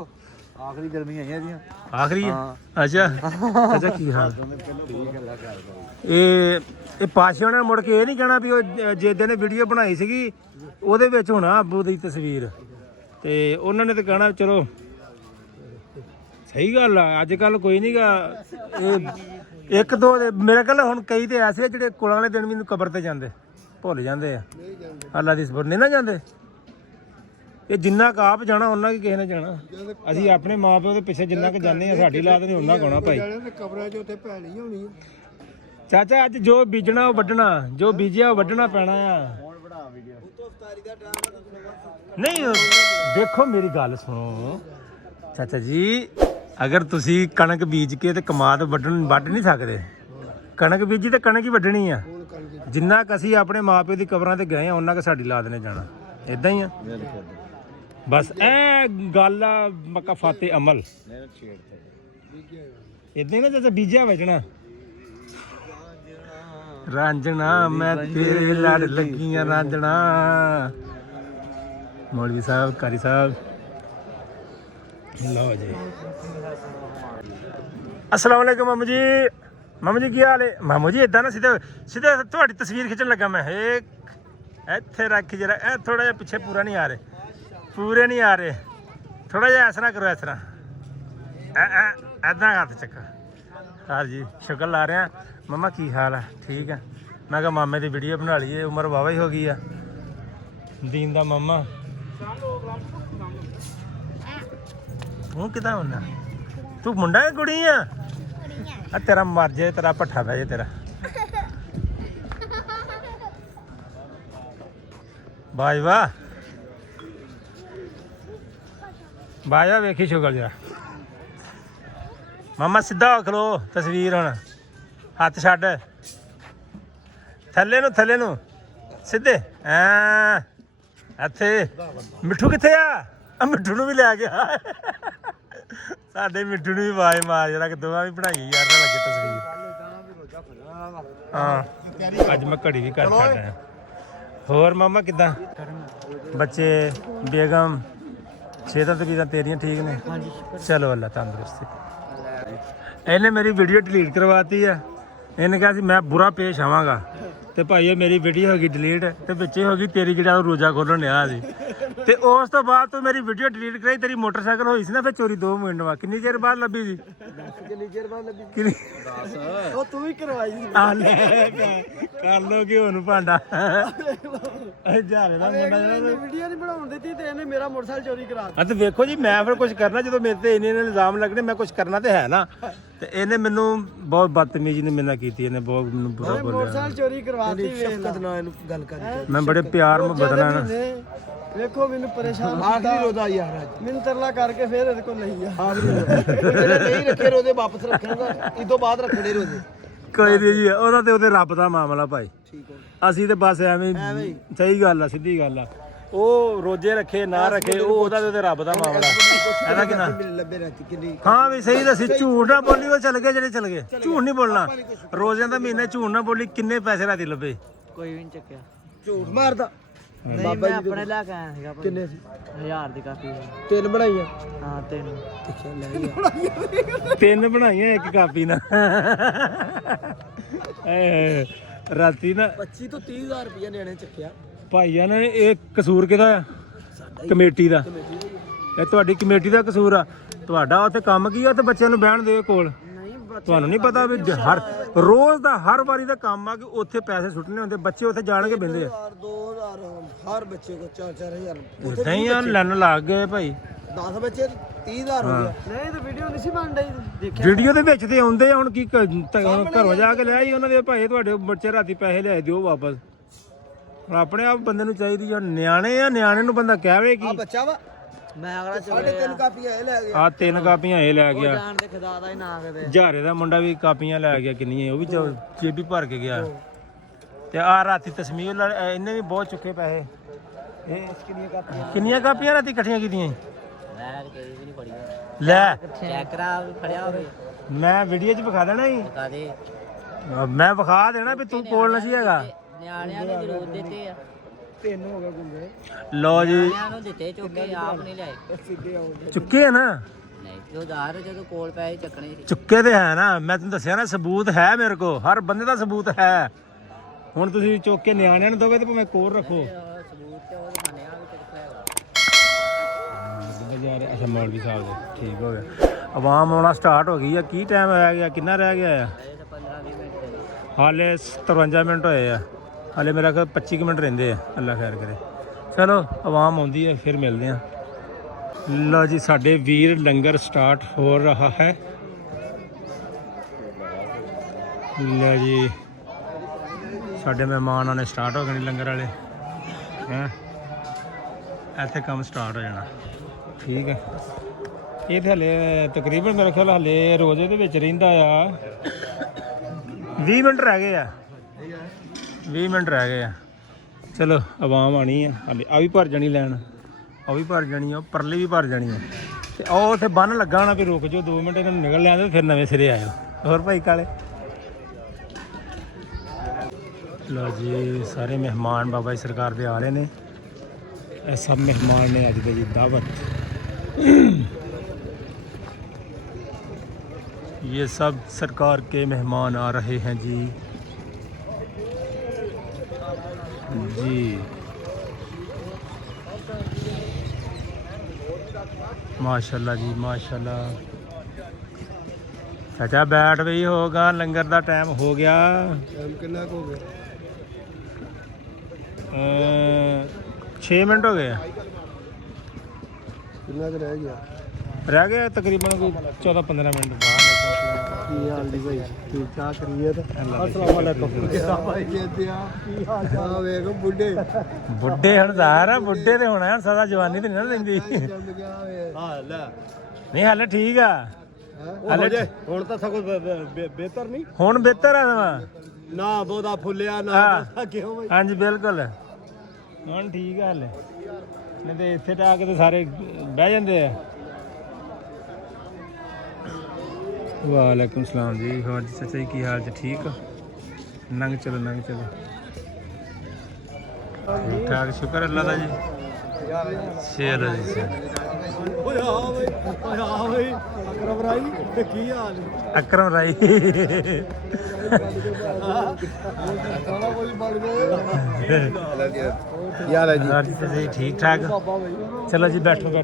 ਆਖਰੀ ਗਰਮੀ ਆਈਆਂ ਦੀਆਂ ਆਖਰੀ ਹੈ ਅੱਛਾ ਅੱਛਾ ਕੀ ਹਾਲ ਇਹ ਪਾਸ਼ਿਆਂ ਨੇ ਮੁੜ ਕੇ ਇਹ ਨਹੀਂ ਕਹਿਣਾ ਵੀ ਉਹ ਜਿਹਦੇ ਨੇ ਵੀਡੀਓ ਬਣਾਈ ਸੀਗੀ ਉਹਦੇ ਵਿੱਚ ਹੋਣਾ ਅੱਬੂ ਦੀ ਤਸਵੀਰ ਤੇ ਉਹਨਾਂ ਨੇ ਤਾਂ ਕਹਿਣਾ ਚਲੋ ਸਹੀ ਗੱਲ ਆ ਅੱਜ ਕੱਲ ਕੋਈ ਨਹੀਂਗਾ ਇਹ ਇੱਕ ਦੋ ਦੇ ਮੇਰੇ ਕੋਲ ਹੁਣ ਕਈ ਤੇ ਐਸੇ ਜਿਹੜੇ ਕੁਲਾਂ ਵਾਲੇ ਦਿਨ ਮੈਨੂੰ ਕਬਰ ਤੇ ਜਾਂਦੇ ਭੁੱਲ ਜਾਂਦੇ ਆ ਅੱਲਾ ਦੀ ਸਬਰ ਨਹੀਂ ਨਾ ਜਾਂਦੇ ਇਹ ਜਿੰਨਾ ਕੁ ਆਪ ਜਾਣਾ ਉਹਨਾਂ ਕੀ ਕਿਸੇ ਨੇ ਜਾਣਾ ਅਸੀਂ ਆਪਣੇ ਮਾਪਿਓ ਦੇ ਪਿੱਛੇ ਜਿੰਨਾ ਕੁ ਜਾਂਦੇ ਆ ਸਾਡੀ ਲਾਤ ਨਹੀਂ ਉਹਨਾਂ ਕੋਣਾ ਭਾਈ ਕਬਰਾਂ 'ਚ ਉੱਥੇ ਭੈਣੀ ਹੋਣੀ ਚਾਚਾ ਅੱਜ ਜੋ ਬੀਜਣਾ ਉਹ ਵੱਢਣਾ ਜੋ ਬੀਜਿਆ ਉਹ ਵੱਢਣਾ ਪੈਣਾ ਆ ਨਹੀਂ ਦੇਖੋ ਮੇਰੀ ਗੱਲ ਸੁਣੋ ਚਾਚਾ ਜੀ ਅਗਰ ਤੁਸੀਂ ਕਣਕ ਬੀਜ ਕੇ ਤੇ ਕਮਾਦ ਵੱਢ ਨਹੀਂ ਸਕਦੇ ਕਣਕ ਬੀਜੀ ਤੇ ਕਣਕ ਹੀ ਵੱਢਣੀ ਆ ਜਿੰਨਾ ਕੁ ਅਸੀਂ ਆਪਣੇ ਮਾਪਿਓ ਦੀ ਕਬਰਾਂ ਤੇ ਗਏ ਆ ਉਹਨਾਂ ਕੁ ਸਾਡੀ ਲਾਦ ਨੇ ਜਾਣਾ ਇਦਾਂ ਹੀ ਆ ਬਸ ਐ ਗੱਲ ਆ ਮੱਕਾ ਫਾਤੇ ਅਮਲ ਇਦਾਂ ਹੀ ਨਾ ਚਾਚਾ ਬੀਜਿਆ ਵੱਢਣਾ ਰਾਂਝਣਾ ਮੈਂ ਤੇਰੇ ਲੜ ਲੱਗੀਆਂ ਰਾਂਝਣਾ ਮੌਲਵੀ ਸਾਹਿਬ ਕਾਰੀ ਸਾਹਿਬ ਲਓ ਜੀ अस्सलाम वालेकुम मामू जी की हाल है मामू जी इदा ना सीधे सीधे थोड़ी तस्वीर खिंचन लगा मैं इत्थे रख जरा थोड़ा जिहा पिछे पूरा नहीं आ रहे पूरे नहीं आ रहे थोड़ा जिहा ऐसा ना करो इस तरह ऐदा हथ चक्कर हाँ जी शुक्र ला रहे हैं मम्मा की हाल है ठीक है मैं कहा मामे की वीडियो बना लीए उम्र वाहवा ही हो गई है दीन दा मामा तू किदा होना तू मुंडा है कुड़ी आ तेरा मर जाए तेरा भट्ठा बह जाए तेरा ਵਾਹ ਜੀ ਵਾਹ ਬਾਇਆ ਵੇਖੀ ਸ਼ੁਗਲ ਜਰਾ ਮਾਮਾ ਸਿੱਧਾ ਹੋ ਖਲੋ ਤਸਵੀਰ ਹੁਣ ਹੱਥ ਛੱਡ ਥੱਲੇ ਨੂੰ ਸਿੱਧੇ ਐ ਇੱਥੇ ਮਿੱਠੂ ਕਿੱਥੇ ਆ ਮਿੱਠੂ ਨੂੰ ਵੀ ਲੈ ਗਿਆ ਸਾਡੇ ਮਿੱਠੂ ਨੂੰ ਵੀ ਆਵਾਜ਼ ਮਾਰ ਜਰਾ ਕਿ ਦੋਵਾਂ ਵੀ ਬਣਾਈ ਯਾਰ ਨਾ ਲੱਗੇ ਤਸਵੀਰ ਹਾਂ ਅੱਜ ਮੈਂ ਘੜੀ ਵੀ ਕਰ ਛੱਡਾਂ ਹੋਰ ਮਾਮਾ ਕਿੱਦਾਂ ਬੱਚੇ ਬੇਗਮ ਸਿਹਤਾਂ ਤਬੀਅਤਾਂ ਤੇਰੀਆਂ ਠੀਕ ਨੇ ਚਲੋ ਅੱਲਾ ਤੰਦਰੁਸਤੀ ਇਹਨੇ ਮੇਰੀ ਵੀਡੀਓ ਡਿਲੀਟ ਕਰਵਾਤੀ ਆ ਇਹਨੇ ਕਿਹਾ ਸੀ ਮੈਂ ਬੁਰਾ ਪੇਸ਼ ਆਵਾਂਗਾ ਤੇ ਭਾਈ ਇਹ ਮੇਰੀ ਵੀਡੀਓ ਹੋ ਗਈ ਡਿਲੀਟ ਤੇ ਵਿੱਚੇ ਹੋ ਗਈ ਤੇਰੀ ਜਿਹੜਾ ਉਹ ਰੋਜ਼ਾ ਖੋਲਣ ਆ ਸੀ ਤੇ ਉਸ ਤੋਂ ਬਾਅਦ ਤੂੰ ਮੇਰੀ ਵੀਡੀਓ ਡਿਲੀਟ ਕਰਾਈ ਤੇਰੀ ਮੋਟਰਸਾਈਕਲ ਹੋਈ ਸੀ ਨਾ ਫਿਰ ਚੋਰੀ 2 ਮਿੰਟ ਬਾਅਦ ਕਿੰਨੀ ਚਿਰ ਬਾਅਦ ਲੱਭੀ ਸੀ ਕਿੰਨੀ ਚਿਰ ਬਾਅਦ ਲੱਗੀ ਕਿੰਨੀ ਉਹ ਤੂੰ ਵੀ ਕਰਵਾਈ ਸੀ ਆ ਲੈ ਕਰ ਲੋ ਕਿ ਉਹਨੂੰ ਭਾਂਡਾ ਜਾਰੇ ਦਾ ਮੁੰਡਾ ਜਿਹੜਾ ਵੀਡੀਓ ਨਹੀਂ ਬਣਾਉਣ ਦਿੱਤੀ ਤੇ ਇਹਨੇ ਮੇਰਾ ਮੋਟਰਸਾਈਕਲ ਚੋਰੀ ਕਰਾ ਦਿੱਤਾ ਆ ਤੇ ਵੇਖੋ ਜੀ ਮੈਂ ਫਿਰ ਕੁਝ ਕਰਨਾ ਜਦੋਂ ਮੇਰੇ ਤੇ ਇੰਨੇ ਇਲਜ਼ਾਮ ਲੱਗਣੇ ਮੈਂ ਕੁਝ ਕਰਨਾ ਤੇ ਹੈ ਨਾ ਤੇ ਇਹਨੇ ਮੈਨੂੰ ਬਹੁਤ ਬਦਤਮੀਜ਼ੀ ਨੇ ਮੇਰੇ ਨਾਲ ਕੀਤੀ ਇਹਨੇ ਬਹੁਤ ਮੈਨੂੰ ਬੁਰਾ ਬੋਲਿਆ ਮੋਟਰਸਾਈਕਲ ਚੋਰੀ ਕਰਵਾਤੀ ਸ਼ਫਕਤ ਨਾਲ ਇਹਨੂੰ ਗੱਲ ਕਰ ਮੈਂ ਬੜੇ ਪਿਆਰ ਮੁਹੱਬਤ ਨਾਲ ਵੇਖੋ ਮੈਨੂੰ ਪਰੇਸ਼ਾਨ ਆਖਰੀ ਰੋਜ਼ਾ ਯਾਰ ਅੱਜ ਮੈਨੂੰ ਤਰਲਾ ਕਰਕੇ ਫੇਰ ਇਹਦੇ ਕੋਲ ਲਈ ਆ ਆਖਰੀ ਰੋਜ਼ਾ ਨਹੀਂ ਰੱਖੇ ਰੋਜ਼ੇ ਵਾਪਸ ਰੱਖਣਗਾ ਇਸ ਤੋਂ ਬਾਅਦ ਰੱਖਣੇ ਰੋਜ਼ੇ ਕੋਈ ਨਹੀਂ ਜੀ ਉਹਦਾ ਤੇ ਉਹਦੇ ਰੱਬ ਦਾ ਮਾਮਲਾ ਭਾਈ ਠੀਕ ਹੈ ਅਸੀਂ ਤੇ ਬਸ ਐਵੇਂ ਸਹੀ ਗੱਲ ਆ ਸਿੱਧੀ ਗੱਲ ਆ ਉਹ ਰੋਜ਼ੇ ਰੱਖੇ ਨਾ ਰੱਖੇ ਉਹ ਉਹਦਾ ਤੇ ਉਹਦੇ ਰੱਬ ਦਾ ਮਾਮਲਾ ਇਹਦਾ ਕਿੰਨਾ ਲੱਭੇ ਰਾਤੀ ਕਿੰਨੀ ਹਾਂ ਵੀ ਸਹੀ ਦੱਸੀ ਝੂਠ ਨਾ ਬੋਲੀ ਉਹ ਚਲ ਗਏ ਜਿਹੜੇ ਚਲ ਗਏ ਝੂਠ ਨਹੀਂ ਬੋਲਣਾ ਰੋਜ਼ਿਆਂ ਦਾ ਮਹੀਨਾ ਝੂਠ ਨਾ ਬੋਲੀ ਕਿੰਨੇ ਪੈਸੇ ਰਾਤੀ ਲੱਭੇ ਕੋਈ ਵੀ ਨਹੀਂ ਚੱਕਿਆ ਝੂਠ ਮਾਰਦਾ ਨਹੀਂ ਮੈਂ ਆਪਣੇ ਲੈ ਕੇ ਆਇਆ ਸੀਗਾ ਕਿੰਨੇ ਸੀ 1000 ਦੀ ਕਾਪੀ 3 ਬਣਾਈਆਂ ਹਾਂ 3 ਦੇਖਿਆ ਲੈ ਗਿਆ 3 ਬਣਾਈਆਂ ਇੱਕ ਕਾਪੀ ਨਾਲ ਰਾਤੀ ਨਾ 25 ਤੋਂ 30000 ਰੁਪਇਆ ਨਿਆਣੇ ਚੱਕਿਆ ਭਾਈਆਂ ਨੇ ਇਹ ਕਸੂਰ ਕਿਹਦਾ ਆ ਕਮੇਟੀ ਦਾ ਇਹ ਤੁਹਾਡੀ ਕਮੇਟੀ ਦਾ ਕਸੂਰ ਆ ਤੁਹਾਡਾ ਉੱਥੇ ਕੰਮ ਕੀ ਆ ਤੇ ਬੱਚਿਆਂ ਨੂੰ ਬਹਿਣ ਦਿਓ ਕੋਲ ਤੁਹਾਨੂੰ ਨਹੀਂ ਪਤਾ ਵੀ ਹਰ ਰੋਜ਼ ਦਾ ਹਰ ਵਾਰੀ ਦਾ ਕੰਮ ਆ ਕਿ ਉੱਥੇ ਪੈਸੇ ਸੁੱਟਣੇ ਹੁੰਦੇ ਬੱਚੇ ਉੱਥੇ ਜਾਣਗੇ ਬਿੰਦੇ ਆ 2000 ਹਰ ਬੱਚੇ ਕੋ 4-4000 ਨਹੀਂ ਯਾਰ ਲੈਣ ਲੱਗ ਗਏ ਭਾਈ 10 ਬੱਚੇ 30000 ਹੋ ਗਿਆ ਨਹੀਂ ਤਾਂ ਵੀਡੀਓ ਨਹੀਂ ਸੀ ਬਣ ਰਹੀ ਦੇਖਿਆ ਵੀਡੀਓ ਦੇ ਵਿੱਚ ਤੇ ਆਉਂਦੇ ਆ ਹੁਣ ਕੀ ਘਰੋਂ ਜਾ ਕੇ ਲੈ ਆਈ ਉਹਨਾਂ ਦੇ ਭਾਈ ਤੁਹਾਡੇ ਬੱਚੇ ਰਾਤੀ ਪੈਸੇ ਲਿਆਏ ਦਿਓ ਵਾਪਸ ਆਪਣੇ ਆਪ ਬੰਦੇ ਨੂੰ ਚਾਹੀਦੀ ਆ ਨਿਆਣੇ ਨੂੰ ਬੰਦਾ ਕਹਵੇ ਕੀ ਬੱਚਾ ਵਾ ਮੈਂ ਅਗਲਾ ਚਲੇ 3 ਕਾਪੀਆਂ ਇਹ ਲੈ ਗਿਆ ਆ 3 ਕਾਪੀਆਂ ਇਹ ਲੈ ਗਿਆ ਜਾਣ ਤੇ ਖੁਦਾ ਦਾ ਹੀ ਨਾ ਕਦੇ ਹਜ਼ਾਰੇ ਦਾ ਮੁੰਡਾ ਵੀ ਕਾਪੀਆਂ ਲੈ ਗਿਆ ਕਿੰਨੀਆਂ ਉਹ ਵੀ ਜੇਬੀ ਭਰ ਕੇ ਗਿਆ ਤੇ ਆ ਰਾਤੀ ਤਸਮੀਰ ਇਹਨੇ ਵੀ ਬਹੁਤ ਚੁੱਕੇ ਪੈਸੇ ਇਹ ਕਿੰਨੀਆਂ ਕਾਪੀਆਂ ਰਾਤੀ ਇਕੱਠੀਆਂ ਕੀਤੀਆਂ ਮੈਂ ਕਿਸੇ ਵੀ ਨਹੀਂ ਪੜੀ ਲੈ ਚੈੱਕ ਕਰਾ ਫੜਿਆ ਹੋਵੇ ਮੈਂ ਵੀਡੀਓ 'ਚ ਵਿਖਾ ਦੇਣਾ ਸੀ ਬਤਾ ਦੇ ਮੈਂ ਵਿਖਾ ਦੇਣਾ ਵੀ ਤੂੰ ਕੋਲ ਨਹੀਂ ਹੈਗਾ ਨਿਆਣਿਆਂ ਦੇ ਜ਼ਰੂਰ ਦਿੱਤੇ ਆ 3 ਹੋ ਗਿਆ ਗੁੰਗੇ ਲੋ ਜੀ ਨਿਆਣਿਆਂ ਨੂੰ ਦਿੱਤੇ ਚੁੱਕੇ ਆਪ ਨਹੀਂ ਲਿਆਏ ਸਿੱਧੇ ਆਉਂਦੇ ਚੁੱਕੇ ਆ ਨਾ ਨਹੀਂ ਜੋ ਦਾਰ ਜਦੋਂ ਕੋਲ ਪੈਸੇ ਚੱਕਣੇ ਸੀ ਚੁੱਕੇ ਤੇ ਹੈ ਨਾ ਮੈਂ ਤੈਨੂੰ ਦੱਸਿਆ ਨਾ ਸਬੂਤ ਹੈ ਮੇਰੇ ਕੋਲ ਹਰ ਬੰਦੇ ਦਾ ਸਬੂਤ ਹੈ ਹੁਣ ਤੁਸੀਂ ਚੁੱਕ ਕੇ ਨਿਆਣਿਆਂ ਨੂੰ ਦੋਗੇ ਤੇ ਭਾਵੇਂ ਕੋਲ ਰੱਖੋ ਸਬੂਤ ਤੇ ਉਹ ਮੰਨਿਆ ਵੀ ਕਿੱਥੇ ਹੈਗਾ ਯਾਰ ਅੱਛਾ ਮੌਲਵੀ ਸਾਹਿਬ ਦੇ ਠੀਕ ਹੋ ਗਿਆ ਆਵਾਮ ਆਉਣਾ ਸਟਾਰਟ ਹੋ ਗਈ ਆ ਕੀ ਟਾਈਮ ਰਹਿ ਗਿਆ ਕਿੰਨਾ ਰਹਿ ਗਿਆ ਆ ਇਹ ਤਾਂ 15-20 ਮਿੰਟ ਦੇ ਹਾਲੇ 53 ਮਿੰਟ ਹੋਏ ਆ ਹਾਲੇ ਮੇਰਾ ਕੋਲ 25 ਮਿੰਟ ਰਹਿੰਦੇ ਆ ਅੱਲਾ ਖੈਰ ਕਰੇ ਚਲੋ ਆਵਾਮ ਆਉਂਦੀ ਹੈ ਫਿਰ ਮਿਲਦੇ ਆ ਲਓ ਜੀ ਸਾਡੇ ਵੀਰ ਲੰਗਰ ਸਟਾਰਟ ਹੋ ਰਹਾ ਹੈ ਲਓ ਜੀ ਸਾਡੇ ਮਹਿਮਾਨ ਆਣੇ ਸਟਾਰਟ ਹੋ ਗਏ ਨੇ ਲੰਗਰ ਵਾਲੇ ਹੈ ਇੱਥੇ ਕੰਮ ਸਟਾਰਟ ਹੋ ਜਾਣਾ ਠੀਕ ਹੈ ਇਹ ਤੇ ਹਲੇ ਤਕਰੀਬਨ ਮੇਰੇ ਖਿਆਲ ਹਲੇ ਰੋਜ਼ੇ ਦੇ ਵਿੱਚ ਰਹਿੰਦਾ ਆ 20 ਮਿੰਟ ਰਹਿ ਗਏ ਆ 20 ਮਿੰਟ ਰਹਿ ਗਏ ਆ ਚਲੋ ਆਵਾਮ ਆਣੀ ਆ ਹਲੇ ਆ ਵੀ ਭਰ ਜਾਣੀ ਲੈਣ ਉਹ ਵੀ ਭਰ ਜਾਣੀ ਆ ਪਰਲੀ ਵੀ ਭਰ ਜਾਣੀ ਆ ਤੇ ਉਹ ਉੱਥੇ ਬੰਨ ਲੱਗਾ ਹੋਣਾ ਵੀ ਰੁਕ ਜਾਓ 2 ਮਿੰਟ ਇਹਨਾਂ ਨੂੰ ਨਿਕਲ ਲਿਆਂਦੇ ਫਿਰ ਨਵੇਂ ਸਿਰੇ ਆਇਓ ਹੋਰ ਭਾਈ ਕਾਲੇ ਲਓ ਜੀ ਸਾਰੇ ਮਹਿਮਾਨ ਬਾਬਾ ਜੀ ਸਰਕਾਰ ਦੇ ਆ ਰਹੇ ਨੇ ਇਹ ਸਭ ਮਹਿਮਾਨ ਨੇ ਅੱਜ ਦੇ ਜੀ ਦਾਵਤ ये सब सरकार के मेहमान आ रहे हैं जी जी माशाल्लाह जी माशाल्लाह चाचा बैठ भी होगा लंगर का टाइम हो गया टाइम कितना हो गया 6 मिनट हो गए कितना रह गया रह गया तकरीबन कोई 14-15 मिनट बाहर ਕੀ ਹਾਲ ਜੀ ਭਾਈ ਠੀਕ ਠਾਕ ਕਰੀਏ ਤਾਂ अस्सलाम वालेकुम ਭਾਈ ਕਹਿੰਦੇ ਆ ਕੀ ਹਾਲ ਚਾਲ ਵੇਖ ਬੁੱਢੇ ਬੁੱਢੇ ਹੁਣ ਜ਼ਾਹਰ ਆ ਬੁੱਢੇ ਤੇ ਹੋਣਾ ਹੁਣ ਸਦਾ ਜਵਾਨੀ ਤੇ ਨਹੀਂ ਨਾ ਰਹਿੰਦੀ ਜੰਮ ਗਿਆ ਵੇ ਹਾਂ ਲੈ ਨਹੀਂ ਹਾਲੇ ਠੀਕ ਆ ਹਲੇ ਜੇ ਹੁਣ ਤਾਂ ਸਗੋਂ ਬਿਹਤਰ ਨਹੀਂ ਹੁਣ ਬਿਹਤਰ ਆ ਸਮਾਂ ਨਾ ਬਹੁਤਾ ਫੁੱਲਿਆ ਨਾ ਹਾਂ। ਕਿਉਂ ਭਾਈ ਹਾਂਜੀ ਬਿਲਕੁਲ ਹੁਣ ਠੀਕ ਆ ਹਾਲੇ ਨਹੀਂ ਤੇ ਇੱਥੇ ਤਾਂ ਆ ਕੇ ਤੇ ਸਾਰੇ ਬਹਿ ਜਾਂਦੇ ਆ ਵਾਲੇਕੁਮ ਸਲਾਮ ਜੀ ਹੋਰ ਜੀ ਚਾਚਾ ਜੀ ਕੀ ਹਾਲ ਜੀ ਠੀਕ ਨੰਗ ਚਲੋ ਠੀਕ ਠਾਕ ਸ਼ੁਕਰ ਅੱਲਾ ਦਾ ਜੀ ਸ਼ੇਰ ਜੀ ਸ਼ੇਰ ਓਏ ਹਾਂ ਬਈ ਅਕਰਮ ਰਾਈ ਕੀ ਹਾਲ ਅਕਰਮ ਰਾਈ ਸਾਰਾ ਕੁਝ ਬਣ ਗਿਆ ਯਾਰ ਜੀ ਠੀਕ ਠਾਕ ਚਲੋ ਜੀ ਬੈਠੋ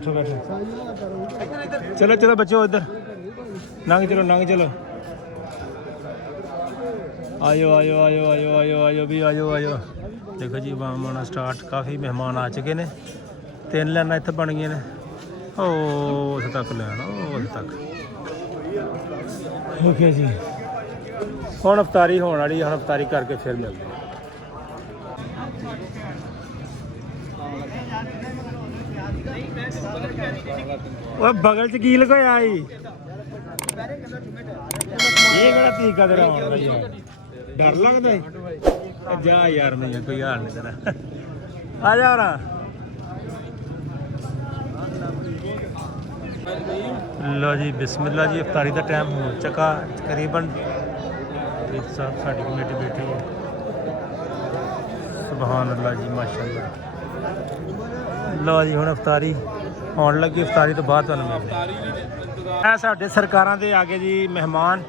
ਚਲੋ ਬੱਚੋ ਇੱਧਰ ਨੰਗ ਚਲੋ ਆਇਓ ਵੀ ਆਇਓ ਦੇਖੋ ਜੀ ਆਵਾਮ ਆਉਣਾ ਸਟਾਰਟ ਕਾਫੀ ਮਹਿਮਾਨ ਆ ਚੁੱਕੇ ਨੇ 3 ਲਾਈਨਾਂ ਇੱਥੇ ਬਣ ਗਈਆਂ ਨੇ ਉਸ ਤੱਕ ਲੈਣ ਉਸ ਤੱਕ ਠੀਕ ਹੈ ਜੀ ਹੁਣ ਅਫਤਾਰੀ ਹੋਣ ਵਾਲੀ ਹੁਣ ਅਫਤਾਰੀ ਕਰਕੇ ਫਿਰ ਮਿਲਦੇ ਹਾਂ। ਉਹ ਬਗਲ ਚ ਕੀ ਲਗਾਇਆ ਈ ਇਹ ਕਿਹੜਾ ਤਰੀਕਾ ਤੇਰਾ ਆਉਣ ਦਾ ਯਾਰ ਡਰ ਲੱਗਦਾ ਈ ਜਾ ਯਾਰ ਨਹੀਂ ਕੋਈ ਹਾਲ ਨਹੀਂ ਤੇਰਾ ਆ ਜਾ ਰਾ ਲੋ ਜੀ ਬਿਸਮਿਲ੍ਲਾ ਜੀ ਇਫਤਾਰੀ ਦਾ ਟਾਈਮ ਹੋ ਚੁੱਕਾ ਤਕਰੀਬਨ ਇੱਕ ਸਾਹਿਬ ਸਾਡੀ ਕਮੇਟੀ ਬੈਠੀ ਹੈ ਸੁਭਾਨ ਅੱਲਾ ਜੀ ਮਾਸ਼ਾਅੱਲਾ ਲੋ ਜੀ ਹੁਣ ਇਫਤਾਰੀ ਆਉਣ ਲੱਗੀ ਇਫਤਾਰੀ ਤੋਂ ਬਾਅਦ ਤੁਹਾਨੂੰ ਮਿਲਦੇ ਇਹ ਸਾਡੇ ਸਰਕਾਰਾਂ ਦੇ ਆਗੇ ਜੀ ਮਹਿਮਾਨ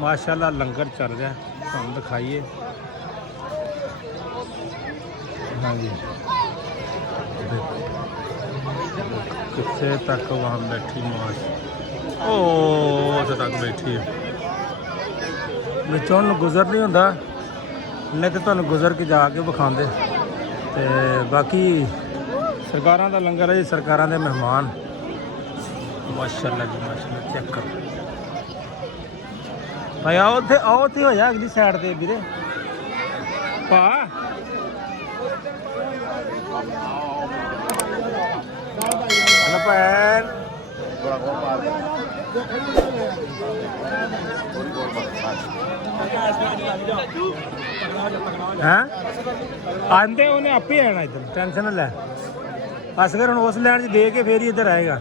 ਮਾਸ਼ਾਅੱਲਾ ਲੰਗਰ ਚੱਲ ਰਿਹਾ ਤੁਹਾਨੂੰ ਦਿਖਾਈਏ ਹਾਂਜੀ कितने तक वहाँ बैठी माश तक बैठी है विचों गुजर नहीं होंदा नहीं तो तुहानूं गुजर के जाके विखांदे ते बाकी सरकारां दा लंगर है जी सरकारां दे मेहमान माशाअल्लाह जी माशाअल्लाह चेक करो भाई आओ उत्थे हो जा अगली साइड ते वीरे भा ਭੈਣ ਹੈਂ ਆਂਦੇ ਉਹਨੇ ਆਪੇ ਆਣਾ ਇੱਧਰ ਟੈਨਸ਼ਨ ਨਾ ਲੈ ਅਸਗਰ ਹੁਣ ਉਸ ਲੈਣ 'ਚ ਦੇ ਕੇ ਫੇਰ ਹੀ ਇੱਧਰ ਆਏਗਾ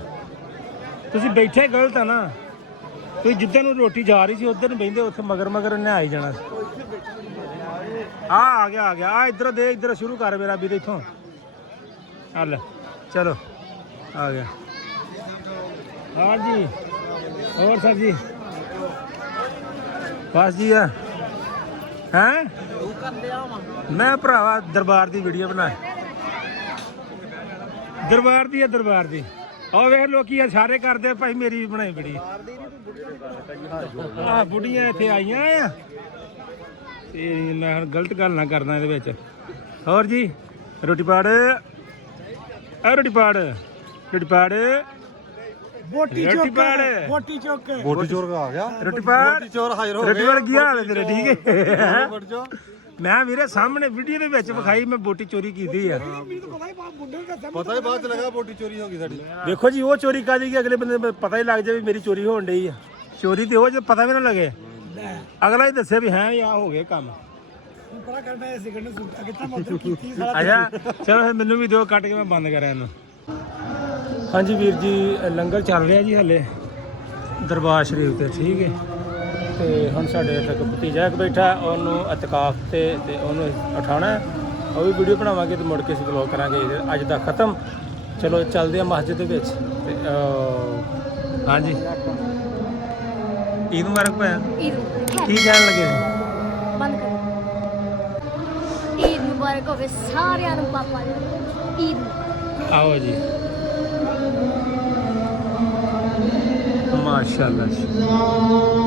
ਤੁਸੀਂ ਬੈਠੇ ਗਲਤ ਆ ਨਾ ਤੁਸੀਂ ਜਿੱਧਰ ਨੂੰ ਰੋਟੀ ਜਾ ਰਹੀ ਸੀ ਉੱਧਰ ਨੂੰ ਬਹਿੰਦੇ ਉੱਥੇ ਮਗਰ ਉਹਨੇ ਆ ਹੀ ਜਾਣਾ ਆ ਗਿਆ ਆ ਇੱਧਰ ਦੇ ਇੱਧਰ ਸ਼ੁਰੂ ਕਰ ਮੇਰਾ ਵੀਰ ਇੱਥੋਂ ਆ ਲੈ ਚਲੋ आ गया हाँ जी और सर जी बस जी हैं मैं भरावा दरबार की वीडियो बना दरबार की और वेख लोग सारे करते भाई मेरी भी बनाई बड़ी बुढ़िया इतने आईया मैं गलत गल ना करना ये और जी रोटी पाड़ रोटी पाड़ रोटी पाड़ ਬੋਟੀ ਚੋਰ ਆ ਗਿਆ रोटी पाड़ ਚੋਰ ਹਾਜ਼ਰ ਹੋ रोटी पाड़ की हाल है तेरे ठीक है मैं ਵੀਰੇ ਸਾਹਮਣੇ ਵੀਡੀਓ ਦੇ ਵਿੱਚ ਵਿਖਾਈ ਮੈਂ ਬੋਟੀ ਚੋਰੀ ਕੀਤੀ ਆ ਪਤਾ ਹੀ ਬਾਅਦ ਚ ਲੱਗਾ ਬੋਟੀ ਚੋਰੀ ਹੋ ਗਈ ਸਾਡੀ ਦੇਖੋ ਜੀ ਉਹ ਚੋਰੀ ਕਾਦੀ ਕਿ ਅਗਲੇ ਬੰਦੇ ਨੂੰ ਪਤਾ ਹੀ ਲੱਗ ਜਾਵੇ ਮੇਰੀ ਚੋਰੀ ਹੋਣ ਡਈ ਆ ਚੋਰੀ ਤੇ ਉਹ ਜੇ ਪਤਾ ਵੀ ਨਾ ਲੱਗੇ ਅਗਲਾ ਹੀ ਦੱਸੇ ਵੀ ਹੈ ਆ ਹੋ ਗਿਆ ਕੰਮ ਅੱਛਾ ਚਲੋ ਫਿਰ ਮੈਨੂੰ ਵੀ ਦਿਓ ਕੱਟ ਕੇ ਮੈਂ ਬੰਦ ਕਰਾਂ ਇਹਨੂੰ ਹਾਂਜੀ ਵੀਰ ਜੀ ਲੰਗਰ ਚੱਲ ਰਿਹਾ ਜੀ ਹਲੇ ਦਰਬਾਰ ਸ਼ਰੀਫ ਤੇ ਠੀਕ ਹੈ ਤੇ ਹੁਣ ਸਾਡੇ ਇੱਥੇ ਇੱਕ ਭਤੀਜਾ ਇੱਕ ਬੈਠਾ ਉਹਨੂੰ ਇਤਕਾਫ ਤੇ ਉਹਨੂੰ ਉਠਾਉਣਾ ਉਹ ਵੀ ਵੀਡੀਓ ਬਣਾਵਾਂਗੇ ਤੇ ਮੁੜ ਕੇ ਅਸੀਂ ਵਲੌਗ ਕਰਾਂਗੇ ਅੱਜ ਦਾ ਖਤਮ ਚਲੋ ਚੱਲਦੇ ਆ ਮਸਜਿਦ ਦੇ ਵਿੱਚ ਤੇ ਹਾਂਜੀ ਈਦ ਮੁਬਾਰਕ ਭੈਣ ਕੀ ਕਹਿਣ ਲੱਗੇ ਬੰਦ ਕਰੋ ਈਦ ਮੁਬਾਰਕ ਹੋਵੇ ਸਾਰਿਆਂ ਨੂੰ ਪਾਪਾ ਜੀ ਈਦ आओ जी माशाल्लाह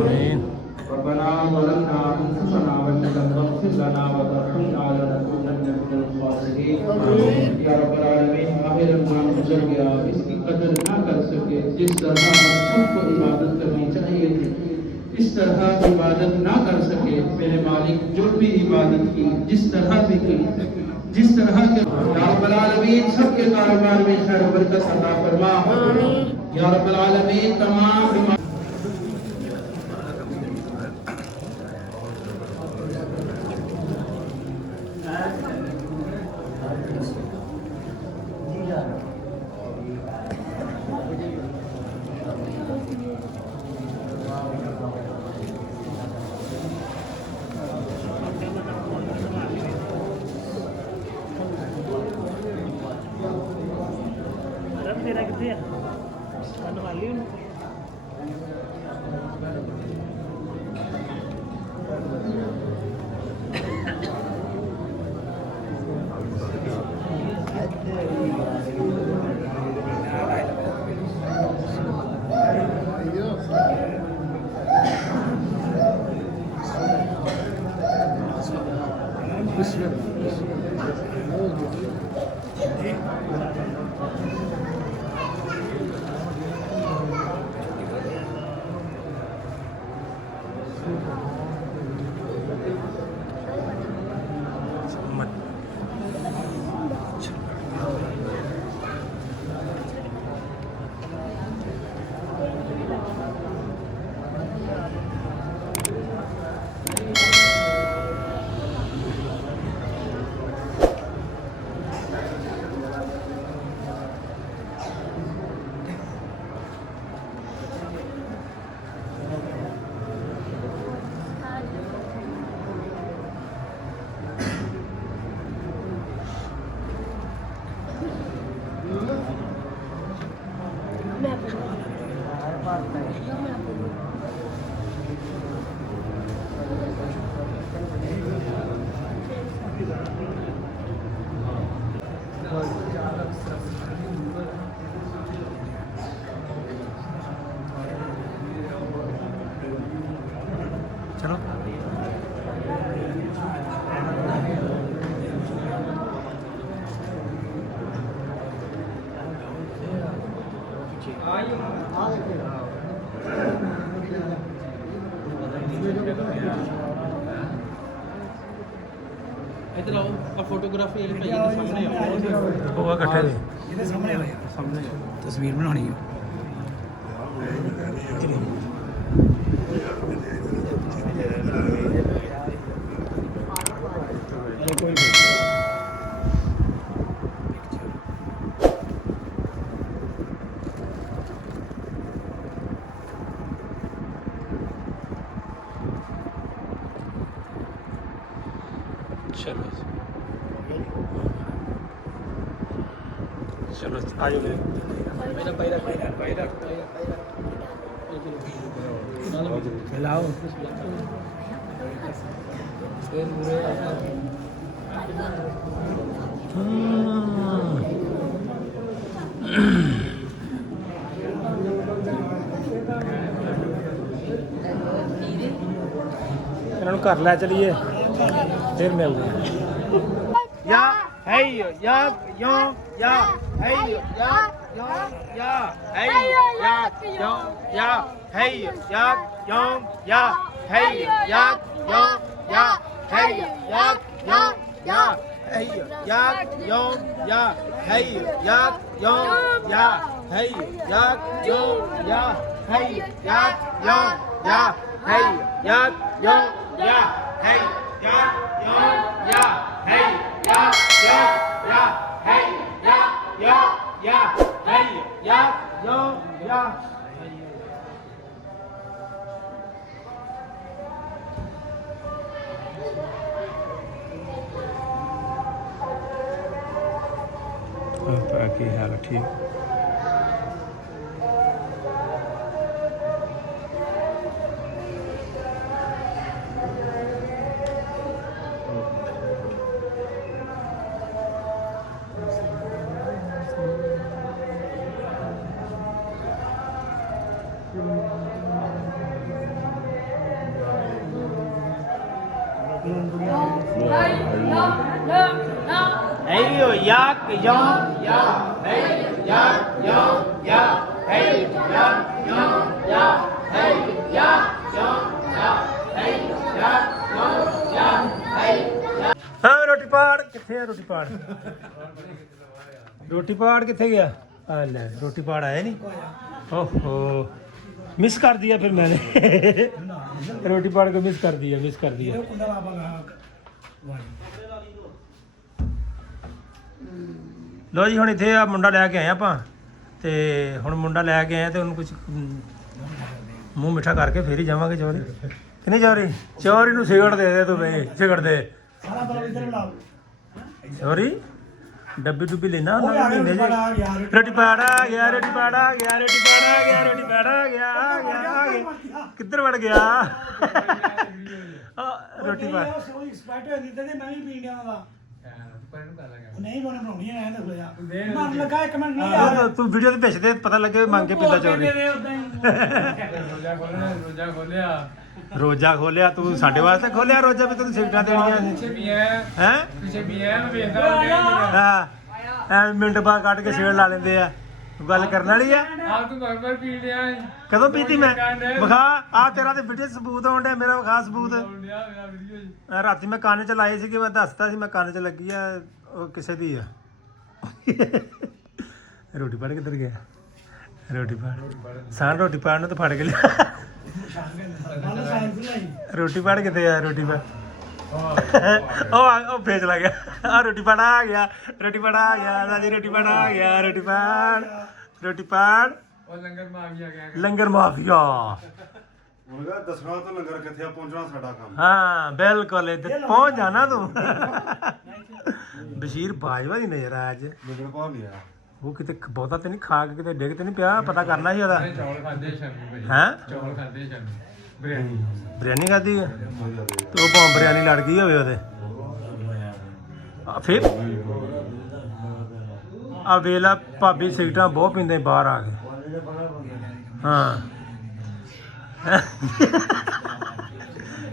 आमीन ربنا ظلمنا انفسنا وان لم تغفر لنا وترحمنا لنكونن من الخاسرين یا رب العالمین ماہ رمضان گزر گیا اس کی قدر نہ کر سکے جس طرح ہم سب کو عبادت کرنی چاہیے تھی اس طرح عبادت نہ کر سکے میرے مالک جو بھی عبادت کی جس طرح بھی کی جس طرح کے یا رب العالمین سب کے کاروبار میں خیر و برکت عطا فرما یا رب العالمین تمام इधर आओ फोटोग्राफी वाले भैया के सामने आओ ਉਹ ਇਕੱਠੇ ਦੇ ਇਹਦੇ ਸਾਹਮਣੇ ਆਓ ਯਾਰ ਸਾਹਮਣੇ ਤਸਵੀਰ ਬਣਾਉਣੀ ਹੈ चलो चलो आ जाओ मिलाओ ਇਹਨਾਂ ਨੂੰ ਘਰ ਲੈ ਚਲੀਏ ਫਿਰ ਮਿਲਦੇ ਹਾਂ या है या यो या है या यो या है या यो या है या यो या है या यो या है या यो या है या यो या है या यो या है या यो या है या यो या है या यो या है या यो या है या yo ya hey ya yo ya hey ya yo ya बाकी हाल ठीक Hey yo yak yom ya. Hey yak yom ya. Hey yak yom ya. Hey yak yom ya. Hey yak yom ya. Hey. ਹਾਂ ਰੋਟੀ ਪਾੜ ਕਿੱਥੇ ਆ ਰੋਟੀ ਪਾੜ ਰੋਟੀ ਪਾੜ ਕਿੱਥੇ ਗਿਆ ਆ ਲੈ ਰੋਟੀ ਪਾੜ ਆਇਆ ਨਹੀਂ ਓਹੋ मिस कर दिया फिर मैंने रोटी पाड़ को मिस कर दिया लो जी हुण इत्थे आ मुंडा लैके आए आपां ते हुण मुंडा लैके आए ते उन्हें कुछ मूँह मिठा करके फिर ही जावांगे चौरी कि नहीं चौरी नूं सिगड़ दे तू बई सिगड़ दे चौरी डब्बी डुब्बी लेना रोटी पाड़ आ गया रोटी पाड़ आ गया रोटी पाड़ आ गया रोटी पाड़ आ गया किधर वड़ गया रोटी पाड़ तू वीडियो भेज दे पता लगे मांग के पींदा चोरी रोजा खोलिया तू साडे वास्ते खोलिया रोजा भी तैਨੂੰ सिगरटां देणियां हैं हां मिंट बाद ਕੱਢ ਕੇ ਸਿਗਰਟ ਲਾ ਲੈਂਦੇ ਆ ਗੱਲ ਕਰਨ ਵਾਲੀ ਆ ਤੂੰ ਬਾਰ-ਬਾਰ ਪੀ ਲਿਆ ਕਦੋਂ ਪੀਤੀ ਮੈਂ ਵਿਖਾ ਆ ਤੇਰਾ ਤੇ ਵੀਡੀਓ ਸਬੂਤ ਹੋਣ ਡਿਆ ਮੇਰਾ ਵਿਖਾ ਸਬੂਤ ਰਾਤੀ ਮੈਂ ਕੰਨ ਚ ਲਾਏ ਸੀਗੇ ਮੈਂ ਦੱਸਤਾ ਸੀ ਮੈਂ ਕੰਨ ਚ ਲੱਗੀ ਆ ਉਹ ਕਿਸੇ ਦੀ ਆ ਰੋਟੀ ਪਾੜ ਕਿੱਧਰ ਗਿਆ ਰੋਟੀ ਪਾੜ ਸਾਂ ਰੋਟੀ ਪਾੜ ਨੂੰ ਤਾਂ ਫੜ ਕੇ ਲਿਆ ਰੋਟੀ ਪਾੜ ਕਿੱਥੇ ਆ ਰੋਟੀ ਪਾੜ ਉਹ ਭੇਜ ਲਾ ਗਿਆ ਆ ਰੋਟੀ ਪਾੜ ਆ ਗਿਆ ਰੋਟੀ ਪਾੜ ਆ ਗਿਆ ਰਾਜੀ ਰੋਟੀ ਪਾੜ ਆ ਗਿਆ ਰੋਟੀ ਪਾੜ ਉਹ ਲੰਗਰ ਮਾਫੀਆ ਉਹਦਾ ਦੱਸਣਾ ਤਾਂ ਲੰਗਰ ਕਿੱਥੇ ਆ ਪਹੁੰਚਣਾ ਸਾਡਾ ਕੰਮ ਹਾਂ ਬਿਲਕੁਲ ਇੱਥੇ ਪਹੁੰਚ ਜਾਣਾ ਤੂੰ ਬਸ਼ੀਰ ਬਾਜਵਾ ਦੀ ਨਜ਼ਰ ਆ ਅੱਜ ਲੰਗਰ ਪਾ ਗਿਆ ਉਹ ਕਿਤੇ ਬਹੁਤਾ ਤੇ ਨਹੀਂ ਖਾ ਕੇ ਕਿਤੇ ਡਿੱਗ ਤੇ ਨਹੀਂ ਪਿਆ ਪਤਾ ਕਰਨਾ ਸੀ ਉਹਦਾ ਚੌਲ ਖਾਦੇ ਸ਼ਾਮੀ ਹੈਂ ਚੌਲ ਖਾਦੇ ਸ਼ਾਮੀ ਬਿਰਿਆਨੀ ਖਾਧੀ ਆ ਤੇ ਉਹ ਭਾਵੇਂ ਬਿਰਿਆਨੀ ਲੜ ਗਈ ਹੋਵੇ ਉਹਦੇ ਫਿਰ ਆ ਵੇਲਾ ਭਾਬੀ ਸਿਗਰਟਾਂ ਬਹੁਤ ਪੀਂਦੇ ਬਾਹਰ ਆ ਕੇ ਹਾਂ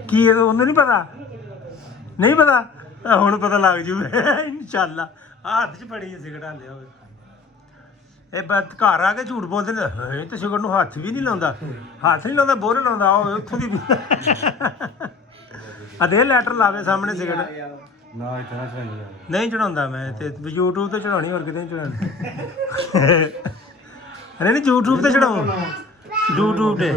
ਕੀ ਉਹਨੂੰ ਨਹੀਂ ਪਤਾ ਹੁਣ ਪਤਾ ਲੱਗ ਜੂ ਇਨਸ਼ਾਅੱਲਾ ਹੱਥ 'ਚ ਫੜੀ ਸਿਗਰਟਾਂ ਲਿਆ ਹੋਵੇ ਇਹ ਬਸ ਘਰ ਆ ਕੇ ਝੂਠ ਬੋਲਦੇ ਨੇ ਇਹ ਤੇ ਸਿਗਰਟ ਨੂੰ ਹੱਥ ਵੀ ਨਹੀਂ ਲਾਉਂਦਾ ਬੋਰ ਲਾਉਂਦਾ ਉਹ ਉੱਥੋਂ ਦੀ ਅਦੇ ਲੈਟਰ ਲਾਵੇ ਸਾਹਮਣੇ ਸਿਗਰਟ ਨਾ ਇਤਨਾ ਚਾਹੀਦਾ ਨਹੀਂ ਚੜਾਉਂਦਾ ਮੈਂ ਤੇ YouTube ਤੇ ਚੜਾਉਣੀ ਹੋਰ ਕਿਤੇ ਨਹੀਂ ਚੜਾਉਣੀ ਨਹੀਂ YouTube ਤੇ ਚੜਾਉਂ YouTube ਤੇ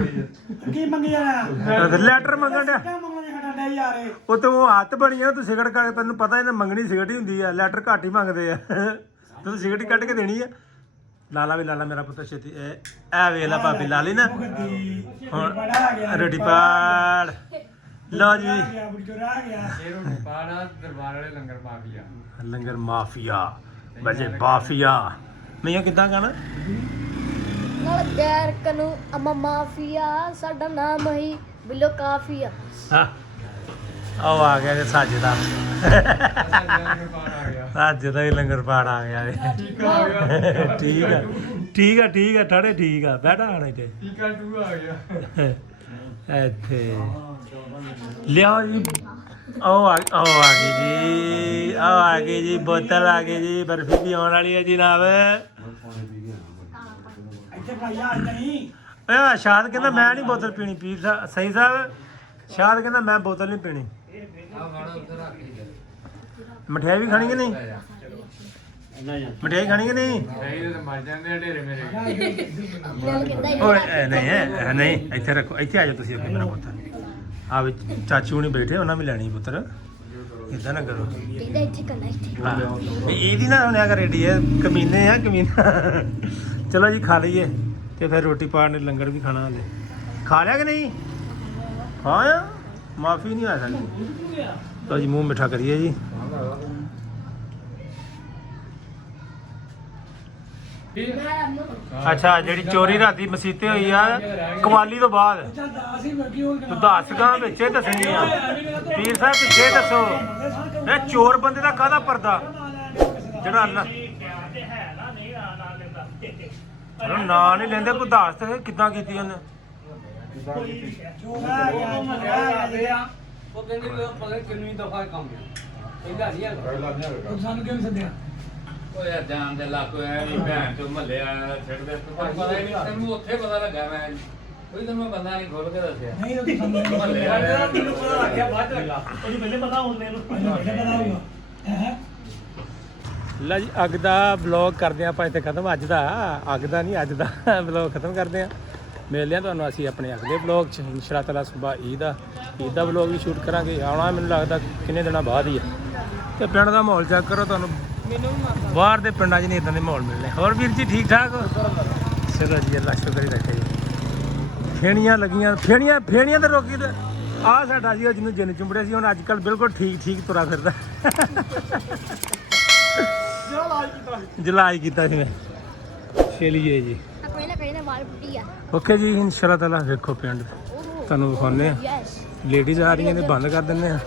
ਕੀ ਮੰਗੀ ਜਾਣਾ ਲੈਟਰ ਮੰਗਣ ਡਿਆ ਮੰਗਣਾ ਡਿਆ ਯਾਰ ਉਹ ਤੇ ਉਹ ਹੱਥ ਬਣੀ ਆ ਤੂੰ ਸਿਗਰਟ ਕਰ ਤੈਨੂੰ ਪਤਾ ਇਹਨੇ ਮੰਗਣੀ ਸਿਗਰਟ ਹੀ ਹੁੰਦੀ ਆ ਲੈਟਰ ਘੱਟ ਹੀ ਮੰਗਦੇ ਆ ਤੂੰ ਸਿਗਰਟ ਹੀ ਕੱਢ ਕੇ ਦੇਣੀ ਆ ਲਾਲਾ ਵੀ ਲਾਲਾ ਮੇਰਾ ਪੁੱਤ ਛੇਤੀ ਐ ਵੇਲਾ ਭਾਬੀ ਲਾ ਲਈ ਨਾ ਹੁਣ ਰੋਟੀ ਪਾੜ ਲਓ ਜੀ ਲੰਗਰ ਮਾਫੀਆ ਵਜੇ ਬਾਫੀਆ ਮੈਂ ਕਿੱਦਾਂ ਗਾਣਾ ਨਾਲ ਗੈਰ ਕਨੂੰ ਅਮਾ ਮਾਫੀਆ ਸਾਡਾ ਨਾਮ ਹੀ ਬਿਲੋ ਕਾਫੀਆ ਹਾਂ ਉਹ ਆ ਗਿਆ ਸਾਜਦਾ ਸਾਜਦਾ ਹੀ ਲੰਗਰ ਪਾੜ ਆ ਗਿਆ ਠੀਕ ਆ ਠਾੜੇ ਠੀਕ ਆ ਬੈਠਾ ਆਣੇ ਤੇ ਟੀਕਾ 2 ਆ ਗਿਆ ਇੱਥੇ ਲਿਆਓ ਜੀ ਉਹ ਆ ਗਈ ਜੀ ਬੋਤਲ ਆ ਗਈ ਜੀ ਬਰਫੀ ਵੀ ਆਉਣ ਵਾਲੀ ਹੈ ਜਨਾਬ ਓਏ ਸ਼ਾਦ ਕਹਿੰਦਾ ਮੈਂ ਨਹੀਂ ਬੋਤਲ ਪੀਣੀ ਪੀਰ ਸਹੀ ਸਾਹਿਬ ਸ਼ਾਦ ਕਹਿੰਦਾ ਮੈਂ ਬੋਤਲ ਨਹੀਂ ਪੀਣੀ ਮਠਿਆਈ ਵੀ ਖਾਣੀ ਕਿ ਨਹੀਂ ਮਠਿਆਈ ਖਾਣੀ ਕਿ ਨਹੀਂ ਮਰ ਜਾਂਦੇ ਢੇਰੇ ਮੇਰੇ ਓਏ ਨਹੀਂ ਇੱਥੇ ਰੱਖੋ ਇੱਥੇ ਆ ਜਾਓ ਤੁਸੀਂ ਅੱਗੇ ਮੇਰਾ ਪੁੱਤਰ ਆ ਵਿੱਚ ਚਾਚੂ ਨਹੀਂ ਬੈਠੇ ਉਹਨਾਂ ਵੀ ਲੈਣੀ ਪੁੱਤਰ ਇਦਾਂ ਨਾ ਕਰੋ ਇੱਥੇ ਕੱਲਾ ਇੱਥੇ ਇਹਦੀ ਨਾ ਹੁਣ ਅਗਰ ਰੈਡੀ ਹੈ ਕਮੀਨੇ ਆ ਕਮੀਨਾ ਚਲੋ ਜੀ ਖਾ ਲਈਏ ਤੇ ਫਿਰ ਰੋਟੀ ਪਾਣ ਨੇ ਲੰਗਰ ਵੀ ਖਾਣਾ ਹਲੇ ਖਾ ਲਿਆ ਕਿ ਨਹੀਂ ਹਾਂ ਮਾਫੀ ਨਹੀਂ ਆ ਸਕਦੀ ਲਓ ਜੀ ਮੂੰਹ ਮਿੱਠਾ ਕਰੀਏ ਜੀ ਅੱਛਾ ਜਿਹੜੀ ਚੋਰੀ ਰਾਤੀ ਮਸੀਤੇ ਹੋਈ ਆ ਕਵਾਲੀ ਤੋਂ ਬਾਅਦ ਤੂੰ ਦੱਸ ਗਾ ਵਿੱਚ ਦੱਸਣੀ ਆ ਪੀਰ ਸਾਹਿਬ ਪਿੱਛੇ ਦੱਸੋ ਇਹ ਚੋਰ ਬੰਦੇ ਦਾ ਕਾਹਦਾ ਪਰਦਾ ਜਿਹੜਾ ਅੱਲਾ ਨਾਂ ਨਹੀਂ ਲੈਂਦੇ ਕੋਈ ਦੱਸ ਤੇ ਕਿੱਦਾਂ ਕੀਤੀ ਉਹਨੇ ਉਹ ਕਹਿੰਦੇ ਪਤਾ ਕਿੰਨੀ ਦਫਾ ਕੰਮ ਸਾਨੂੰ ਕਿਵੇਂ ਸੱਦਿਆ ਓ ਯਾਰ ਜਾਨ ਦੇ ਲੱਕ ਐ ਵੀ ਭੈਣ ਚੋਂ ਮਹੱਲੇ ਆ ਛੱਡਦੇ ਪਤਾ ਹੀ ਨਹੀਂ ਤੈਨੂੰ ਉੱਥੇ ਪਤਾ ਲੱਗਾ ਮੈਂ ਕੋਈ ਤੈਨੂੰ ਮੈਂ ਬੰਦਾ ਨਹੀਂ ਖੋਲ ਕੇ ਦੱਸਿਆ ਨਹੀਂ ਉਹ ਸਾਨੂੰ ਮਹੱਲੇ ਮੈਨੂੰ ਪਤਾ ਲੱਗਿਆ ਬਾਅਦ ਚ ਲੱਗਾ ਉਹਨੂੰ ਪਹਿਲੇ ਪਤਾ ਹੁੰਦੇ ਨੂੰ ਪਤਾ ਹੋਊਗਾ ਹੈ ਲੈ ਜੀ ਅੱਗ ਦਾ ਬਲੌਗ ਕਰਦੇ ਆਪਾਂ ਇੱਥੇ ਖਤਮ ਅੱਜ ਦਾ ਅੱਗ ਦਾ ਨਹੀਂ ਅੱਜ ਦਾ ਬਲੌਗ ਖਤਮ ਕਰਦੇ ਆ ਮਿਲਦੇ ਆ ਤੁਹਾਨੂੰ ਅਸੀਂ ਆਪਣੇ ਅਗਲੇ ਬਲੌਗ 'ਚ ਇਨਸ਼ਾ ਅੱਲਾਹ ਸੁਬਾ ਈਦ ਦਾ ਬਲੌਗ ਵੀ ਸ਼ੂਟ ਕਰਾਂਗੇ ਆਉਣਾ ਮੈਨੂੰ ਲੱਗਦਾ ਕਿੰਨੇ ਦਿਨਾਂ ਬਾਅਦ ਹੀ ਆ ਤੇ ਪਿੰਡ ਦਾ ਮਾਹੌਲ ਚੈੱਕ ਕਰੋ ਤੁਹਾਨੂੰ ਬਾਹਰ ਦੇ ਪਿੰਡਾਂ 'ਚ ਨਹੀਂ ਇਦਾਂ ਦੇ ਮਾਹੌਲ ਮਿਲਣੇ ਹੋਰ ਵੀਰ ਜੀ ਠੀਕ ਠਾਕ ਹੋ ਚਲੋ ਜੀ ਅੱਲਾ ਸ਼ੁਕਰ ਹੀ ਰੱਖੇ ਜੀ ਫੇਣੀਆਂ ਲੱਗੀਆਂ ਫੇਣੀਆਂ ਤੇ ਰੋਕੀ ਤੇ ਆਹ ਸਾਡਾ ਜੀ ਉਹ ਜਿਹਨੂੰ ਜਿੰਨ ਚੁੰਬੜਿਆ ਸੀ ਹੁਣ ਅੱਜ ਕੱਲ ਬਿਲਕੁਲ ਠੀਕ ਤੁਰਾ ਫਿਰਦਾ ਜਲਾਜ ਕੀਤਾ ਸੀ ਮੈਂ ਚਲੀਏ ਜੀ ਪਹਿਲਾਂ ਕਹਿੰਦੇ ਵਾਲ ਪੁੱਟੀ ਆ ਓਕੇ ਜੀ ਇਨਸ਼ਾ ਅੱਲਾਹ ਤਾਲਾ ਵੇਖੋ ਪਿੰਡ ਤੁਹਾਨੂੰ ਵਿਖਾਉਂਦੇ ਆ ਯੈਸ ਲੇਡੀਜ਼ ਆ ਰਹੀਆਂ ਨੇ ਬੰਦ ਕਰ ਦਿੰਦੇ ਆ